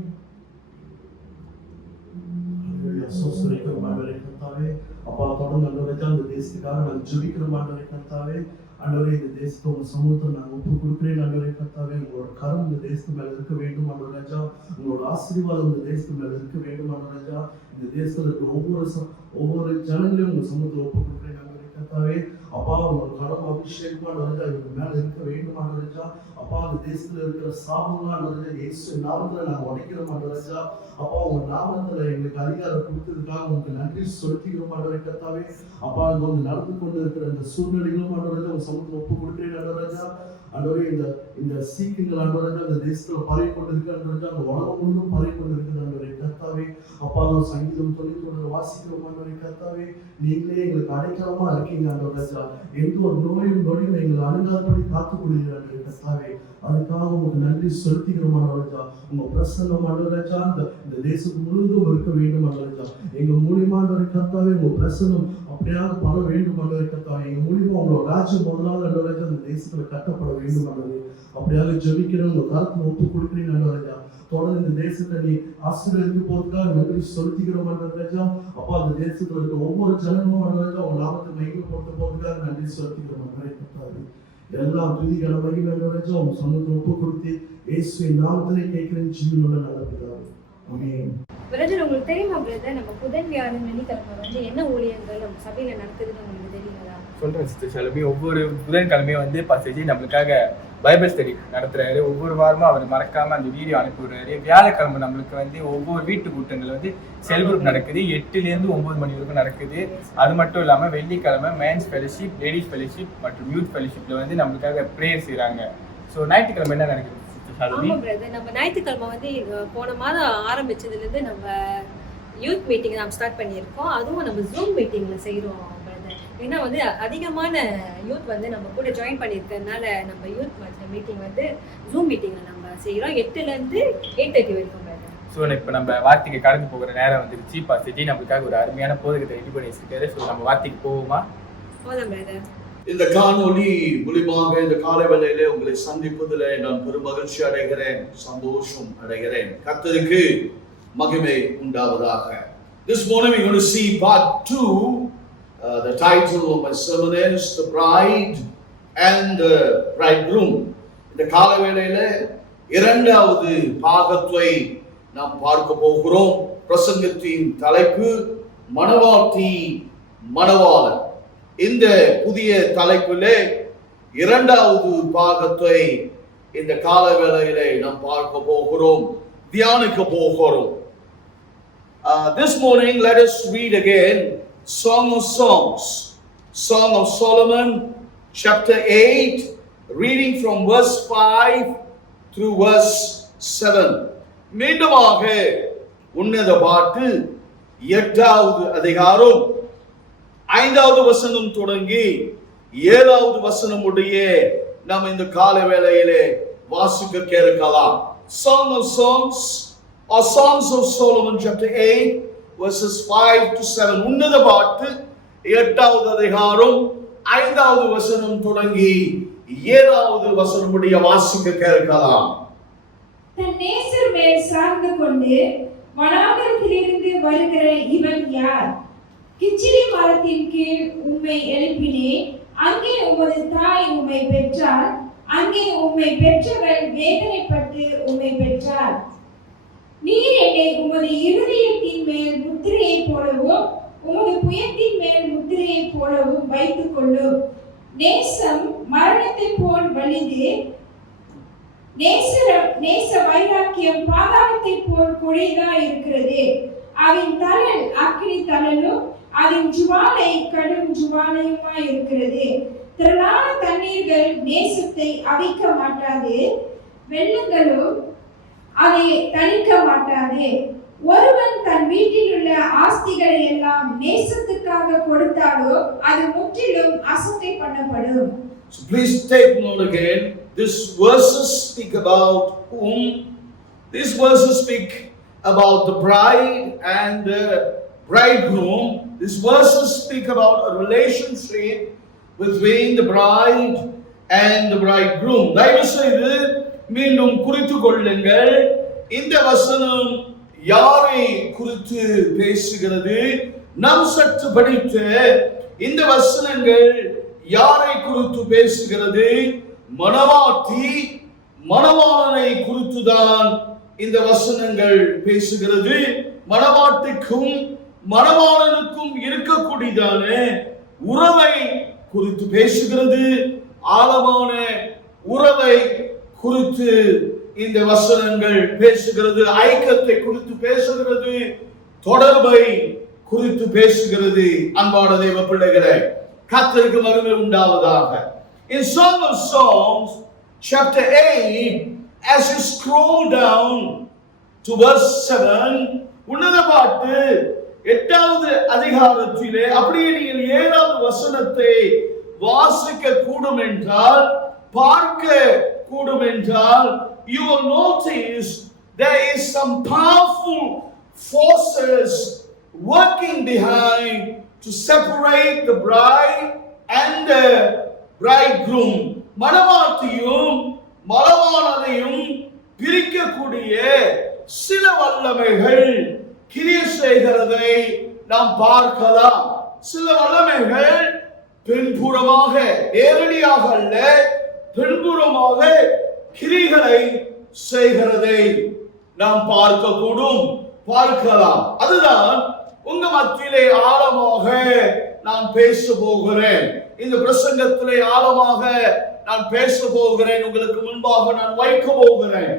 சோஸ்தரிக்கிறோம் ஆண்டவரே கர்த்தாவே. அப்பா தொடர்ந்து ஆண்டவரே அந்த தேசத்துக்காக நாங்கள் ஜெபிக்கிறோம் ஆண்டவரே கர்த்தாவே. ஆண்டவரே இந்த தேசத்தை உங்க சமூகத்தை நாங்கள் ஒப்பு கொடுக்கிறேன் ஆண்டவரே கர்த்தாவே. உங்களோட கரம் இந்த தேசத்து மேல இருக்க வேண்டும் ஆண்டவரே ராஜா. உங்களோட ஆசீர்வாதம் இந்த தேசத்து மேல இருக்க வேண்டும் ஆண்டவரே ராஜா. இந்த தேசத்துல இருக்க ஒவ்வொரு ஜனங்களையும் உங்க சமூகத்தை ஒப்பு கொடுக்கிறேன் ஆண்டவரே கர்த்தாவே. அப்பா உங்களோட கரம் அபிஷேகம் ஆண்டவரே இவங்க மேல இருக்க வேண்டும் ஆண்டவரே ராஜா. அப்பா அந்த தேசத்துல இருக்கிற சாபங்கள் ஆண்டவரே இயேசு நாமத்துல நாங்கள் உடைக்கிறோம் ஆண்டவரே ராஜா. அப்பா உங்க நாமத்துல எங்களுக்கு அதிகாரம் கொடுத்ததுக்காக உங்களுக்கு நன்றி செலுத்துகிறோம் ஆண்டவரே கர்த்தாவே. அப்பா அங்க வந்து நடந்து கொண்டு இருக்கிற அந்த சூழ்நிலைகளும் ஆண்டவரே உங்க சமூகத்துல ஒப்பு கொடுக்கிறேன் ஆண்டவரே ராஜா. ஆண்டவரே இந்த சீக்கியங்கள் ஆண்டவரே அந்த தேசத்துல பரவி கொண்டிருக்க ஆண்டவரே அந்த உலகம் முழுவதும் பரவி கொண்டிருக்கிறது ஆண்டவரே கர்த்தாவே. அப்பா சங்கீதம் 90 வாசிக்கிறோம் ஆண்டவரே கர்த்தாவே. நீங்களே எங்களுக்கு அடைக்கலமா இருக்கீங்க ஆண்டவரே ராஜா. எந்த ஒரு நோயும் நொடியும் எங்களை அணுகாதபடி காத்துக் கொள்கிறார்கள் கர்த்தாவே. அதுக்காக உங்களுக்கு நன்றி செலுத்துகிறோம் ஆண்டவரே ராஜா. உங்க பிரசன்னம் ஆண்டவரே ராஜா இந்த தேசம் முழுவதும் இருக்க வேண்டும் ஆண்டவரே ராஜா. எங்க மூலியமா ஆண்டவரே கர்த்தாவே உங்க பிரசன்னம் அப்படியாக பல வேண்டும் ஆண்டவரே கர்த்தாவே. எங்க மூலியமா உங்களோட ராஜ்யம் முதலாவது ஆண்டவரே அந்த தேசத்துல கட்டப்பட வேண்டும் ஆண்டவரே. அப்படியாக ஜெபிக்கிறேன், உங்க கருத்துல ஒப்பு கொடுக்கிறேன் ஆண்டவரே. தொடர்ந்து இந்த தேசத்தை நீ ஆசீர்வதிக்க போறதுக்காக நன்றி செலுத்துகிறோம் ஆண்டவரே. அப்பா அந்த தேசத்துல இருக்க ஒவ்வொரு ஜனமும் ஆண்டவரே உங்க நாமத்தை மகிமைப்படுத்த போறதுக்காக நன்றி செலுத்துகிறோம் ஆண்டவரே கர்த்தாவே. எல்லாம் துதிகளை மகிமை ஆண்டவரே உங்க சொந்தத்தை ஒப்பு கொடுத்து இயேசுவின் நாமத்திலே கேட்கிறேன் ஜீவனுள்ள நல்ல பிதாவே. ஆமென். பிரதர், உங்களுக்கு தெரியுமா பிரதர், நம்ம புதன் வியாழன் வெள்ளிக்கிழமை வந்து என்ன ஊழியங்கள் நம்ம சபையில நடக்குதுன்னு உங்களுக்கு தெரியுங்களா? சொல்றேன் சிஸ்டர் ஷாலினி. ஒவ்வொரு புதன்கிழமையும் வந்து பாஸ்டர் ஜி நம்மளுக்காக பைபிள் ஸ்டடி நடத்துறாரு. ஒவ்வொரு வாரமும் அவர் மறக்காம அந்த வீடியோ அனுப்பி விடுறாரு. வியாழக்கிழமை நம்மளுக்கு வந்து ஒவ்வொரு வீட்டு கூட்டங்கள் வந்து செல் குரூப் நடக்குது. 8 to 9 மணி வரைக்கும் நடக்குது. அது மட்டும் இல்லாமல் வெள்ளிக்கிழமை மேன்ஸ் ஃபெலோஷிப், லேடிஸ் ஃபெலோஷிப் மற்றும் யூத் ஃபெலோஷிப்ல வந்து நம்மளுக்காக ப்ரேயர் செய்கிறாங்க. ஸோ ஞாயிற்றுக்கிழமை என்ன நடக்குது? ஆமா பிரதர், நம்ம ஞாயிற்றுக்கிழமை வந்து போன மாதம் ஆரம்பிச்சதுலேருந்து நம்ம யூத் மீட்டிங் நம்ம ஸ்டார்ட் பண்ணியிருக்கோம். அதுவும் நம்ம ஜூம் மீட்டிங்ல செய்கிறோம் பிரதர். ஏன்னா வந்து அதிகமான யூத் வந்து நம்ம கூட ஜாயின் பண்ணியிருக்கிறதுனால நம்ம யூத் மீட்டிங் வந்து ஜூம் மீட்டிங்ல நம்ம செய்கிறோம் 8 to 8:30 வரைக்கும் பிரதர். ஸோ இப்போ நம்ம வார்த்தைக்கு கடந்து போகிற நேரம் வந்துருச்சு. பாஸ்டர் ஜி நம்மளுக்காக ஒரு அருமையான போதகத்தை ரெடி பண்ணி வச்சிருக்காரு. ஸோ நம்ம வார்த்தைக்கு போவோமா? போதும் பிரதர். இந்த காணொளி மூலமாக இந்த காலை வேளையிலே உங்களை சந்திப்பதில் நான் பெரும் மகிழ்ச்சி அடைகிறேன், சந்தோஷம் அடைகிறேன். கர்த்தருக்கு மகிமை உண்டாவதாக. This morning we're going to see part 2. The title of my sermon is The Bride and the Bridegroom. இந்த காலை வேளையிலே இரண்டாவது பாகத்தை நாம் பார்க்க போகிறோம். பிரசங்கத்தின் தலைப்பு மணவாட்டி மணவாளன். இந்த புதிய தலைப்பிலே இரண்டாவது பாகத்தை இந்த கால வேளையிலே நாம் பார்க்க போகிறோம், தியானிக்க போகிறோம். This morning let us read again Song of Songs, Song of Solomon, chapter 8, reading from verse 5 through verse 7. மீண்டுமாக உன்னத பாட்டு 8வது அதிகாரம் 5வது வசனம் தொடங்கி 7வது வசனம் உடைய நாம் இந்த கால வேளையிலே வாசிக்க கேட்கலாம். Song of Songs or Songs of Solomon chapter 8 verses 5 to 7. உன்னத பாட்டு 8வது அதிகாரம் 5வது வசனம் தொடங்கி 7வது வசனம் உடைய வாசிக்க கேட்கலாம். தன் நேசர் மேல் சார்ந்து கொண்டு வனாந்தரத்திலிருந்து வருகிற இவன் யார்? கிச்சிலி மரத்தின் கீழ் உம்மை எழுப்பினேன், அங்கே உமது தாய் உம்மை பெற்றாள், அங்கே உம்மை பெற்றவள் வேதனைப்பட்டு உம்மை பெற்றாள். நீர் என்னை உமது இருதயத்தின் மேல் முத்திரையை போலவும் உமது புயத்தின் மேல் முத்திரையை போலவும் வைத்துக் கொள்ளும். நேசம் மரணத்தை போல் வலிது, நேச வைராக்கியம் பாதாளத்தை போல் கொடியதா இருக்கிறது. அதன் தழல் அக்கினி தழலும் அதன் ஜுவாலை கடும் ஜுவாலையுமாய் இருக்கிறது. திரளான தண்ணீர்கள் நேசத்தை அவிக்க மாட்டாது, வெள்ளங்களும் அதை தணிக்க மாட்டாது. ஒருவன் தன் வீட்டில் உள்ள ஆஸ்திகளை எல்லாம் நேசத்துக்காக கொடுத்தாலோ அது முற்றிலும் அசட்டை பண்ணப்படும். So please take note again. These verses speak about whom? These verses speak about the bride and the bridegroom. These verses speak about a relationship between the bride and the bridegroom. தயவு செய்து மீண்டும் குறித்துக் கொள்ளுங்கள். இந்த வசனம் யாரை குறித்து பேசுகிறது? நாம் சற்று படித்த இந்த வசனங்கள் யாரை குறித்து பேசுகிறது? மணவாட்டி மணவாளனை குறித்துதான் இந்த வசனங்கள் பேசுகிறது. மணவாட்டிக்கும் மணவாளனுக்கும் இருக்கக்கூடியதான உறவை குறித்து பேசுகிறது. ஆழமான உறவை குறித்து இந்த வசனங்கள் பேசுகிறது. ஐக்கியத்தை குறித்து பேசுகிறது. தொடர்பை குறித்து பேசுகிறது. அன்பான தேவ பிள்ளைகளே, கர்த்தருக்கு மகிமை உண்டாவதாக. In Song of Songs chapter 8, as you scroll down to verse 7, உன்னத பாட்டு 8வது அதிகாரத்திலே அப்படியே நீங்கள் 7வது வசனத்தை வாசிக்க கூடும் என்றால், பார்க்க கூடும் என்றால், you will notice there is some powerful forces working behind to separate the bride and the bridegroom. மணவாட்டியும் மணவாளனையும் பிரிக்கக்கூடிய சில வல்லமைகள் கிரியை செய்கிறதை நாம் பார்க்கலாம். சில வல்லமைகள் பின்புறமாக, நேரடியாக அல்ல, பின்புறமாக கிரிகளை செய்கிறதை நாம் பார்க்கலாம். அதுதான் உங்க மத்தியிலே ஆழமாக நான் பேச போகிறேன். இந்த பிரசங்கத்திலே ஆழமாக நான் பேச போகிறேன். உங்களுக்கு முன்பாக நான் வைக்க போகிறேன்.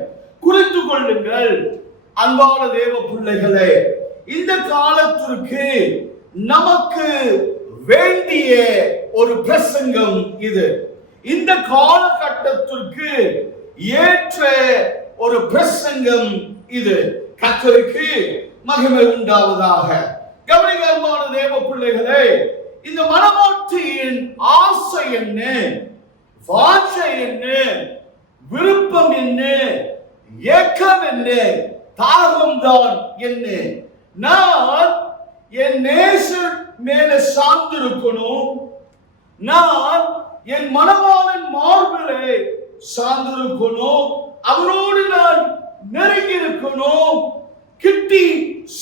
குறித்து கொள்ளுங்கள் அன்பான தேவ பிள்ளைகளே, இந்த காலத்திற்கு நமக்கு வேண்டிய ஒரு பிரசங்கம் இது. இந்த காலகட்டத்திற்கு ஏற்ற ஒரு பிரசங்கம் இது. கர்த்தருக்கு மகிமை உண்டாவதாக. கவனிங்க அன்பான தேவ பிள்ளைகளே, இந்த மணவாட்டியின் ஆசை என்ன, வாஞ்சை என்ன, விருப்பம் என்ன, ஏக்கம் என்ன, தாகம் தான் என்ன? நான் என் நேசர் மேல சார்ந்திருக்கணும். நான் என் மணவாளன் மார்பிலே சார்ந்திருக்கணும். அவரோடு நான் நெருங்கி இருக்கணும், கிட்டி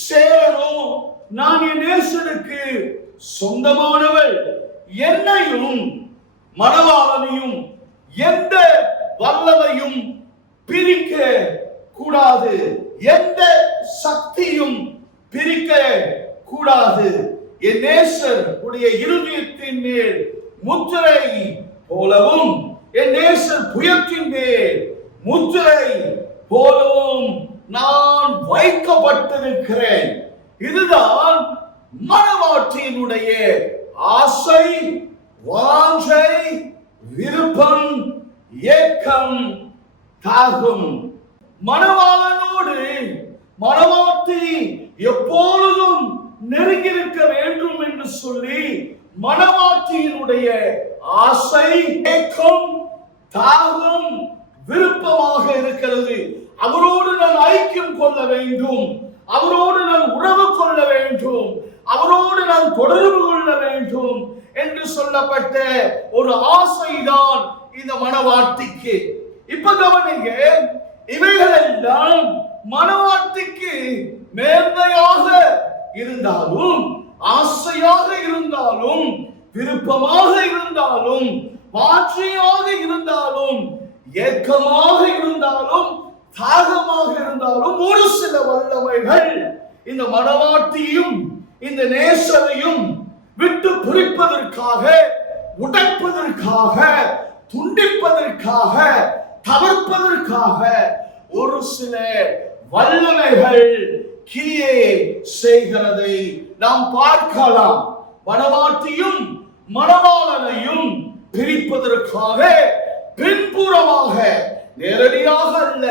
சேரணும். நான் என் நேசருக்கு சொந்தமானவள். என்னையும் மணவாளனையும் எந்த வல்லமையும் பிரிக்க கூடாது, எந்த சக்தியும் பிரிக்க கூடாது. என் நேசர் உடைய இருதயத்தின் மேல் முத்திரை போலவும், என் நேசர் புயத்தின் மேல் முத்திரை போலவும் நான் வைக்கப்பட்டிருக்கிறேன். இதுதான் மணவாட்டியினுடைய ஆசை, வாஞ்சை, விருப்பம், ஏக்கம், தாகம். மணவாளனோடு மணவாட்டி எப்பொழுதும் நெருங்கியிருக்க வேண்டும் என்று சொல்லி மணவாட்டியினுடைய ஆசை, ஏக்கம், தாகம், விருப்பமாக இருக்கிறது. அவரோடு நான் ஐக்கியம் கொள்ள வேண்டும், அவரோடு நான் உறவு கொள்ள வேண்டும், அவரோடு நான் தொடர்பு கொள்ள வேண்டும் என்று சொல்லப்பட்ட ஒரு ஆசைதான் இந்த மணவாட்டிக்கு. இப்ப கவனிங்க, இவைகள் எல்லாம் மணவாட்டிக்கு மேன்மையாக இருந்தாலும், ஆசையாக இருந்தாலும், விருப்பமாக இருந்தாலும், வாஞ்சையாக இருந்தாலும், ஏக்கமாக இருந்தாலும், தாகமாக இருந்தாலும், ஒரு சில வல்லமைகள் இந்த மணவாட்டியும் இந்த நேசரையும் விட்டு பிரிப்பதற்காக, உடைப்பதற்காக, துண்டிப்பதற்காக, தவிர்ப்பதற்காக ஒரு சில வல்லமைகள் கிரியை செய்கிறதை நாம் பார்க்கலாம். மணவாட்டியும் மணவாளனையும் பிரிப்பதற்காக பின்புறமாக, நேரடியாக அல்ல,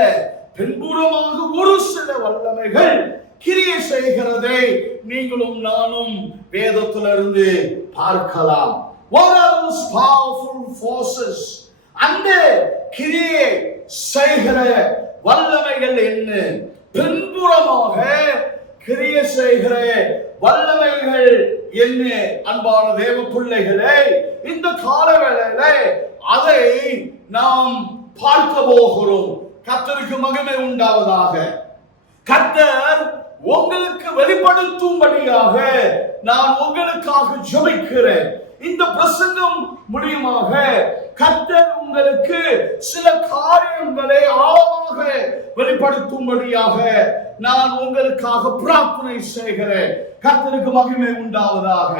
பின்புறமாக ஒரு சில வல்லமைகள் கிரியை செய்கிறதை நீங்களும் நானும் வேதத்திலிருந்து பார்க்கலாம். What are those powerful forces? அந்த கிரியை செய்கிற வல்லமைகள் என்ன? பின்புறமாக கிரியை செய்கிற வல்லமைகள் என்ன? அன்பான தேவ பிள்ளைகளே, இந்த காலவேளையில அதை நாம் பார்க்க போகிறோம். கர்த்தருக்கு மகிமை உண்டாவதாக. கர்த்தர் உங்களுக்கு வெளிப்படுத்தும்படியாக நான் உங்களுக்காக ஜெபிக்கிறேன். இந்த பிரசங்கம் முடியுமாக கர்த்தர் உங்களுக்கு சில காரியங்களை ஆழமாக வெளிப்படுத்தும்படியாக நான் உங்களுக்காக பிரார்த்தனை செய்கிறேன். கர்த்தருக்கு மகிமை உண்டாவதாக.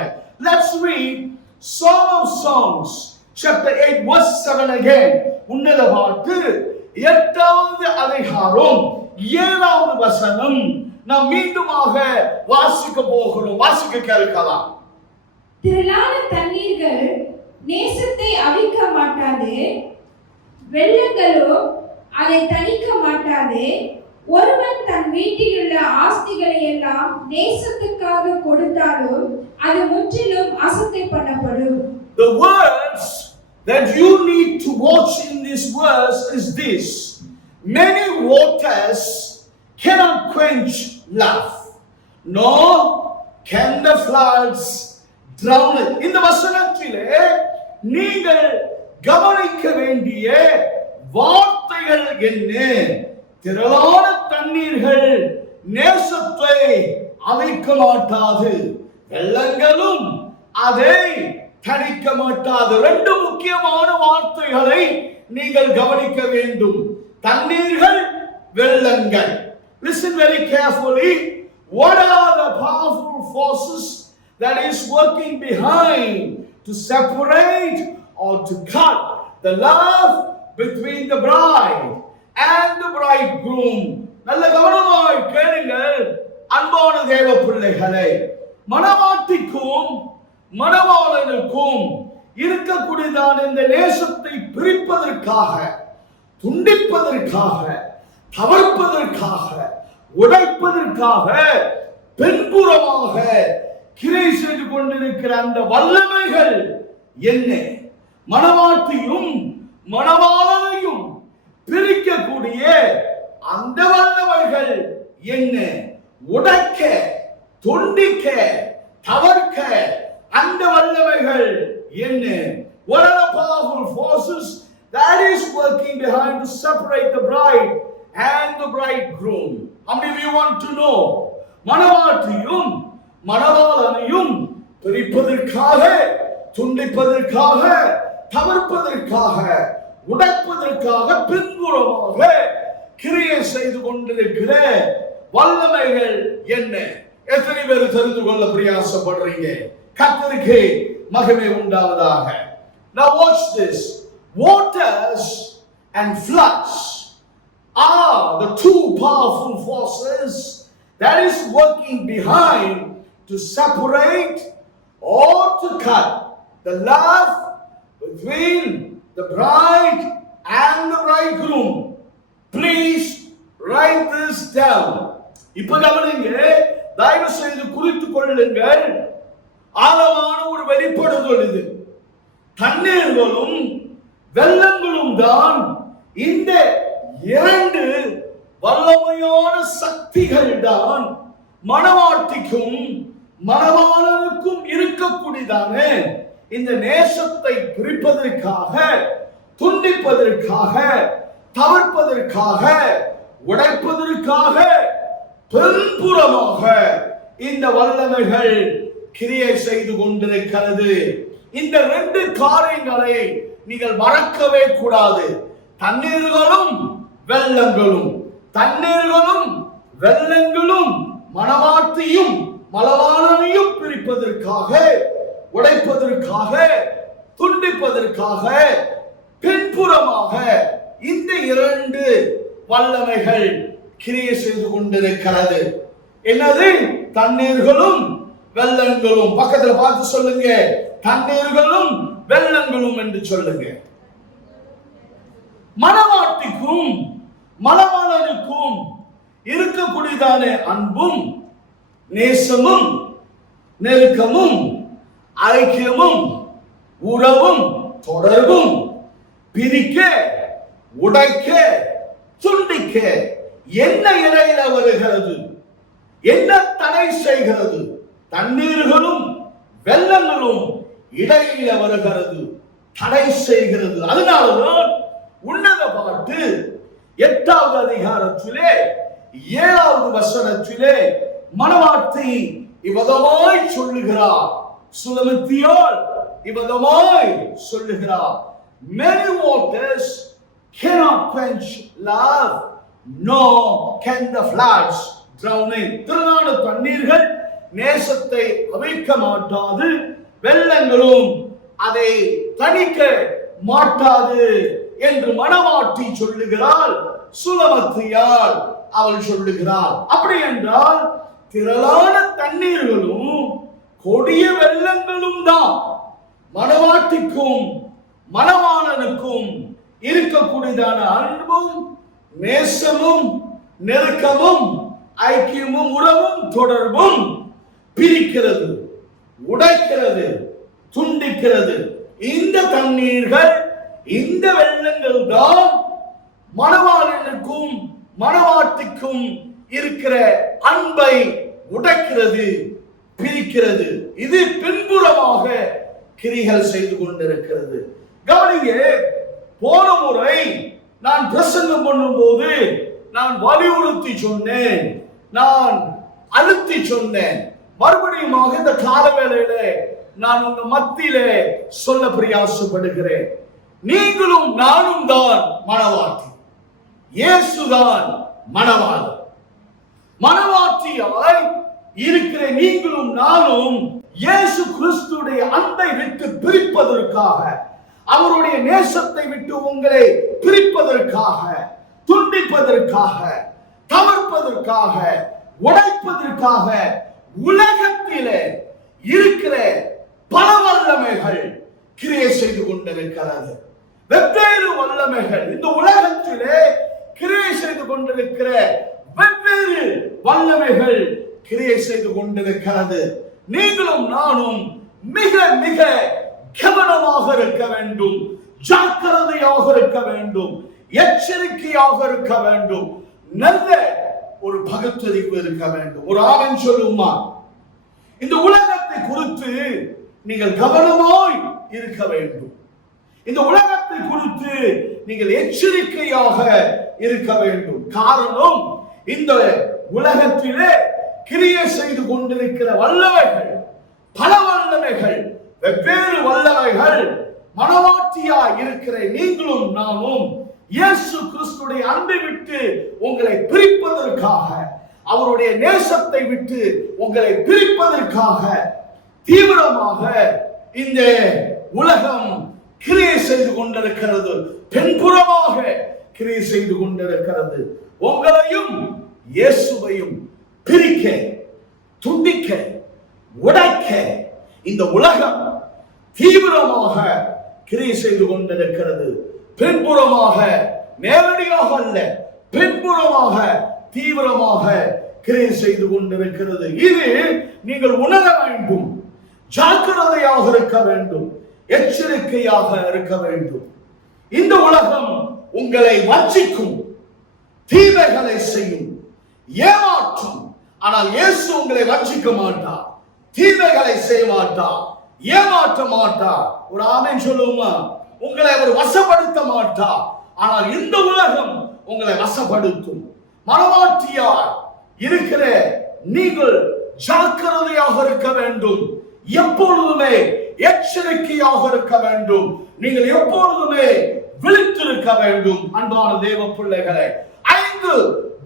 Let's read Song of Songs chapter 8 verse 7 again. உன்னத பாட்டு 8வது அதிகாரம் 7வது வசனம் நாம் மீண்டுமாக வாசிக்க போகிறோம். வாசிக்க கேட்கலாம். திரளான தண்ணீர்கள் நேசத்தை அவிக்க மாட்டாது, வெள்ளங்களோ அதை தணிக்க மாட்டாது. ஒருவன் தன் வீட்டில் உள்ள ஆஸ்திகளை எல்லாம் நேசத்துக்காக கொடுத்தாலும் அது முற்றிலும் அசட்டை பண்ணப்படும். The words that you need to watch in this verse is this: many waters cannot quench love, nor can the floods drowning. இந்த வசனத்திலே நீங்கள் கவனிக்க வேண்டிய வார்த்தைகள் என்ன? திரளான தண்ணீர்கள் நேசத்தை அழிக்க மாட்டாது, வெள்ளங்களும் அதை தணிக்க மாட்டாது. ரெண்டு முக்கியமான வார்த்தைகளை நீங்கள் கவனிக்க வேண்டும். தண்ணீர்கள், வெள்ளங்கள். Listen very carefully. What are the powerful forces that is working behind to separate or to cut the love between the bride and the bridegroom? நல்ல கவனமாய் கேளுங்கள் அன்பான தேவ பிள்ளைகளே. மணவாட்டிக்கும் மணவாளனுக்கும் இருக்கக்கூடியதான இந்த நேசத்தை பிரிப்பதற்காக, துண்டிப்பதற்காக, தவிர்ப்பதற்காக, உடைப்பதற்காக பின்புறமாக கிரை செய்து கொண்டிருக்கிற அந்த வல்லமைகள் என்ன? மணவாட்டியும் மணவாளனையும் பிரிக்கக்கூடிய அந்த வல்லமைகள் என்ன? உடைக்க, துண்டிக்க, தவிர்க்க அந்த வல்லமைகள் என்ன? What are the powerful forces that is working behind to separate the bride and the bridegroom? How many of you want to know? மணவாட்டியும் மணவாளனையும் பிரிப்பதற்காக, துண்டிப்பதற்காக, தவிர்ப்பதற்காக, உடைப்பதற்காக பின்புறமாக கிரியை செய்து கொண்டிருக்கிற வல்லமைகள் என்ன? எத்தனை பேர் தெரிந்து கொள்ள பிரயாசப்படுறீங்க? கர்த்தருக்கு மகிமை உண்டாவதாக. Now watch this. Waters and floods are the two powerful forces that is working behind to separate or to cut the love between the bride and the bridegroom. Please write this down. இப்ப கவனிங்க, தயவு செய்து குறித்துக் கொள்ளுங்கள். ஆழமான ஒரு வெளிப்படுதல் இது. தண்ணீர்களும் வெள்ளங்களும் தான் இந்த இரண்டு வல்லமையான சக்திகள் தான் மணவாட்டிக்கும் மணவாளனுக்கும் இருக்கக்கூடியதான இந்த நேசத்தை பிரிப்பதற்காக, துண்டிப்பதற்காக, தவிர்ப்பதற்காக, உடைப்பதற்காக பின்புறமாக இந்த வல்லமைகள் கிரியை செய்து கொண்டிருக்கிறது. இந்த ரெண்டு காரியங்களை நீங்கள் மறக்கவே கூடாது. தண்ணீர்களும் வெள்ளங்களும், தண்ணீர்களும் வெள்ளங்களும் மணவாட்டியும் மணவாளனையும் பிரிப்பதற்காக, உடைப்பதற்காக, துண்டிப்பதற்காக பின்புறமாக இந்த இரண்டு வல்லமைகள் கிரியை செய்து கொண்டிருக்கிறது. என்னது? தண்ணீர்களும் வெள்ளங்களும். பக்கத்துல பார்த்து சொல்லுங்க, தண்ணீர்களும் வெள்ளங்களும் என்று சொல்லுங்க. மணவாட்டிக்கும் மணவாளனுக்கும் இருக்கக்கூடியதான அன்பும் நேசமும் நெருக்கமும் ஐக்கியமும் உறவும் தொடர்பும் பிரிக்க, உடைக்க, துண்டிக்க என்ன இடையில வருகிறது? என்ன தடை செய்கிறது? தண்ணீர்களும் வெள்ளங்களும் இடையில வருகிறது, தடை செய்கிறது. அதனாலதான் உன்னத பாட்டு 8வது அதிகாரத்திலே 7வது வசனத்திலே மணவாட்டி இவ்விதமாய் சொல்லுகிறார், சுலமத்தியால் இவ்விதமாய் சொல்லுகிறார். Many waters cannot quench love, nor can the floods drown it. திரளான தண்ணீர்கள் நேசத்தை அவிழ்க்க மாட்டாது, வெள்ளங்களும் அதை தணிக்க மாட்டாது என்று மணவாட்டி சொல்லுகிறாள், சுலமத்தியால் அவள் சொல்லுகிறாள். அப்படி என்றால் திரளான தண்ணீர்களும் கொடிய வெள்ளங்களும் தான் மணவாட்டிக்கும் மணவாளனுக்கும் இருக்கக்கூடியதான அன்பும் நேசமும் நெருக்கமும் ஐக்கியமும் உறவும் தொடர்பும் பிரிக்கிறது, உடைக்கிறது, துண்டிக்கிறது. இந்த தண்ணீர்கள், இந்த வெள்ளங்கள் தான் மணவாளனுக்கும் மணவாட்டிக்கும் இருக்கிற அன்பை உடைக்கிறது, பிரிக்க இருக்கிறது. இது பின்புறமாக கிரிகள் செய்து கொண்டிருக்கிறது. கவனிங்க, போன முறை நான் பிரசங்கம் பண்ணும்போது நான் வலியுறுத்தி சொன்னேன், நான் அழுத்தி சொன்னேன். மறுபடியும் இந்த காலவேளையில நான் உங்க மத்தியிலே சொல்ல பிரயாசப்படுகிறேன். நீங்களும் நானும் தான் மணவாட்டி, இயேசுதான் மணவாளன். மணவாட்டியாய் இருக்கிற நீங்களும் நானும் இயேசு கிறிஸ்துடைய அன்பை விட்டு பிரிப்பதற்காக, அவருடைய நேசத்தை விட்டு உங்களை பிரிப்பதற்காக, துண்டிப்பதற்காக, தவிர்ப்பதற்காக, உடைப்பதற்காக உலகத்திலே இருக்கிற பல வல்லமைகள் கிரியை செய்து கொண்டிருக்கிறது. வெவ்வேறு வல்லமைகள் இந்த உலகத்திலே கிரியை செய்து கொண்டிருக்கிற வெவ்வேறு வல்லமைகள் கிரியை செய்து கொண்டிருக்கிறது. நீங்களும் நானும் மிக மிக கவனமாக இருக்க வேண்டும், ஜாக்கிரதையாக இருக்க வேண்டும், எச்சரிக்கையாக இருக்க வேண்டும், நல்ல ஒரு பகுத்தறிவு இருக்க வேண்டும். ஒரு ஆமென் சொல்லுமா? இந்த உலகத்தை குறித்து நீங்கள் கவனமாய் இருக்க வேண்டும். இந்த உலகத்தை குறித்து நீங்கள் எச்சரிக்கையாக இருக்க வேண்டும். காரணம், இந்த உலகத்திலே கிரியை செய்து கொண்டிருக்கிற வல்லமைகள், பல வல்லமைகள், வெவ்வேறு வல்லமைகள் மனவாட்டியா இருக்கிற நீங்களும் நானும் இயேசு கிறிஸ்துடைய அன்பை விட்டு உங்களை பிரிப்பதற்காக, அவருடைய நேசத்தை விட்டு உங்களை பிரிப்பதற்காக தீவிரமாக இந்த உலகம் கிரியை செய்து கொண்டிருக்கிறது. பின்புறமாக கிரியை செய்து கொண்டிருக்கிறது. உங்களையும் இயேசுவையும் பிரிக்க, துண்டிக்க, உடைக்க இந்த உலகம் தீவிரமாக கிரியை செய்து கொண்டிருக்கிறது. பின்புறமாக, நேரடியாக அல்ல, பின்புறமாக தீவிரமாக கிரியை செய்து கொண்டிருக்கிறது. இது நீங்கள் உணர வேண்டும், ஜாக்கிரதையாக இருக்க வேண்டும், எச்சரிக்கையாக இருக்க வேண்டும். இந்த உலகம் உங்களை வஞ்சிக்கும், தீமைகளை செய்யும், ஏமாற்றும். ஆனால் இயேசு உங்களை வஞ்சிக்க மாட்டார், தீமைகளை செய்ய மாட்டார், ஏமாற்ற மாட்டார். ஒரு ஆமென் சொல்லுமா? உங்களை அவர் வசப்படுத்த மாட்டார். ஆனால் இந்த உலகம் உங்களை வசப்படுத்தும். மனவாட்டியார் இருக்கிற நீங்கள் ஜாக்கிரதையாக இருக்க வேண்டும், எப்பொழுதுமே எச்சரிக்கையாக இருக்க வேண்டும், நீங்கள் எப்பொழுதுமே விழித்திருக்க வேண்டும். அன்பான தேவ பிள்ளைகளை, 5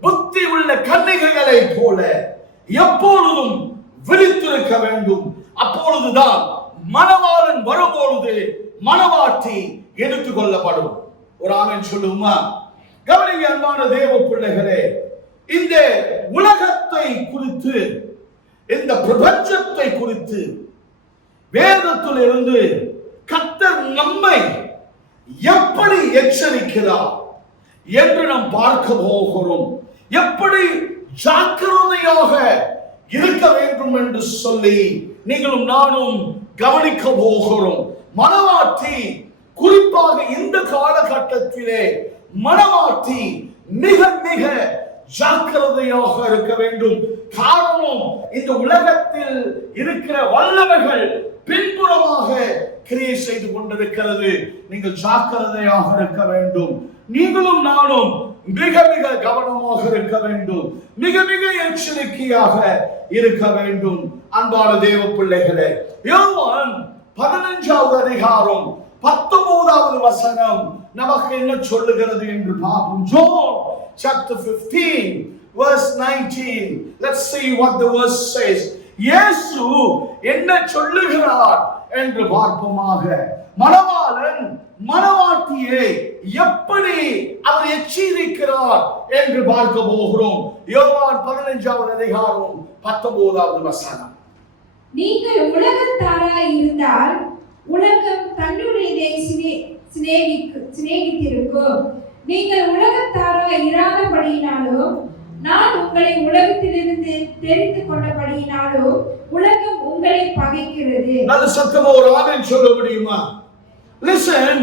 புத்தி உள்ள கன்னிகைகளை போல எப்பொழுதும் விழித்திருக்க வேண்டும். அப்பொழுதுதான் மணவாளன் வரும்பொழுது மணவாட்டி எடுத்துக் கொள்ளப்படும். ஒரு ஆமென் சொல்லுமா? கவனிங்க அன்பான தேவ பிள்ளைகளே, இந்த உலகத்தை குறித்து, இந்த பிரபஞ்சத்தை குறித்து வேதத்தில் இருந்து கர்த்தர் நம்மை எப்படி எச்சரிக்கிறார் என்று நாம் பார்க்க போகிறோம். எப்படி ஜாக்கிரதையாக இருக்க வேண்டும் என்று சொல்லி நீங்களும் நானும் கவனிக்க போகிறோம். மணவாட்டி, குறிப்பாக இந்த காலகட்டத்திலே மணவாட்டி மிக மிக ஜாக்கிரதையாக இருக்க வேண்டும். காரணம், இந்த உலகத்தில் இருக்கிற வல்லமைகள் பின்புறமாக கிரியை செய்து கொண்டிருக்கிறது. நீங்கள் ஜாக்கிரதையாக இருக்க வேண்டும். நீங்களும் நானும் மிக மிக கவனமாக இருக்க வேண்டும், மிக மிக எச்சரிக்கையாக இருக்க வேண்டும். அன்பான தேவ பிள்ளைகளே, யோவான் 15வது அதிகாரம் 19வது வசனம் நமக்கு என்ன சொல்லுகிறது என்று பார்ப்போம். John chapter 15 verse 19. Let's see what the verse says. இயேசு என்ன சொல்லுகிறார் என்று பார்ப்போமாக. மணவாளன் மணவாட்டியை எப்படி அவர் எச்சரிக்கிறார் என்று பார்க்க போகிறோம். யோவான் 15வது அதிகாரம் 19வது வசனம். நீங்கள் உலகத்தாராய் இருந்தால் உலகம் தன்னுடையதை சிநேகித்திருக்கும். நீங்கள் உலகத்தாராய் இராதபடியினாலும் நான் உங்களை உலகத்திலிருந்து தெரிந்து கொண்டபடியினாலும் உலகம் உங்களை பகைக்கிறது. நல்ல சத்தமா ஒரு ஆமென் சொல்ல முடியுமா? Listen,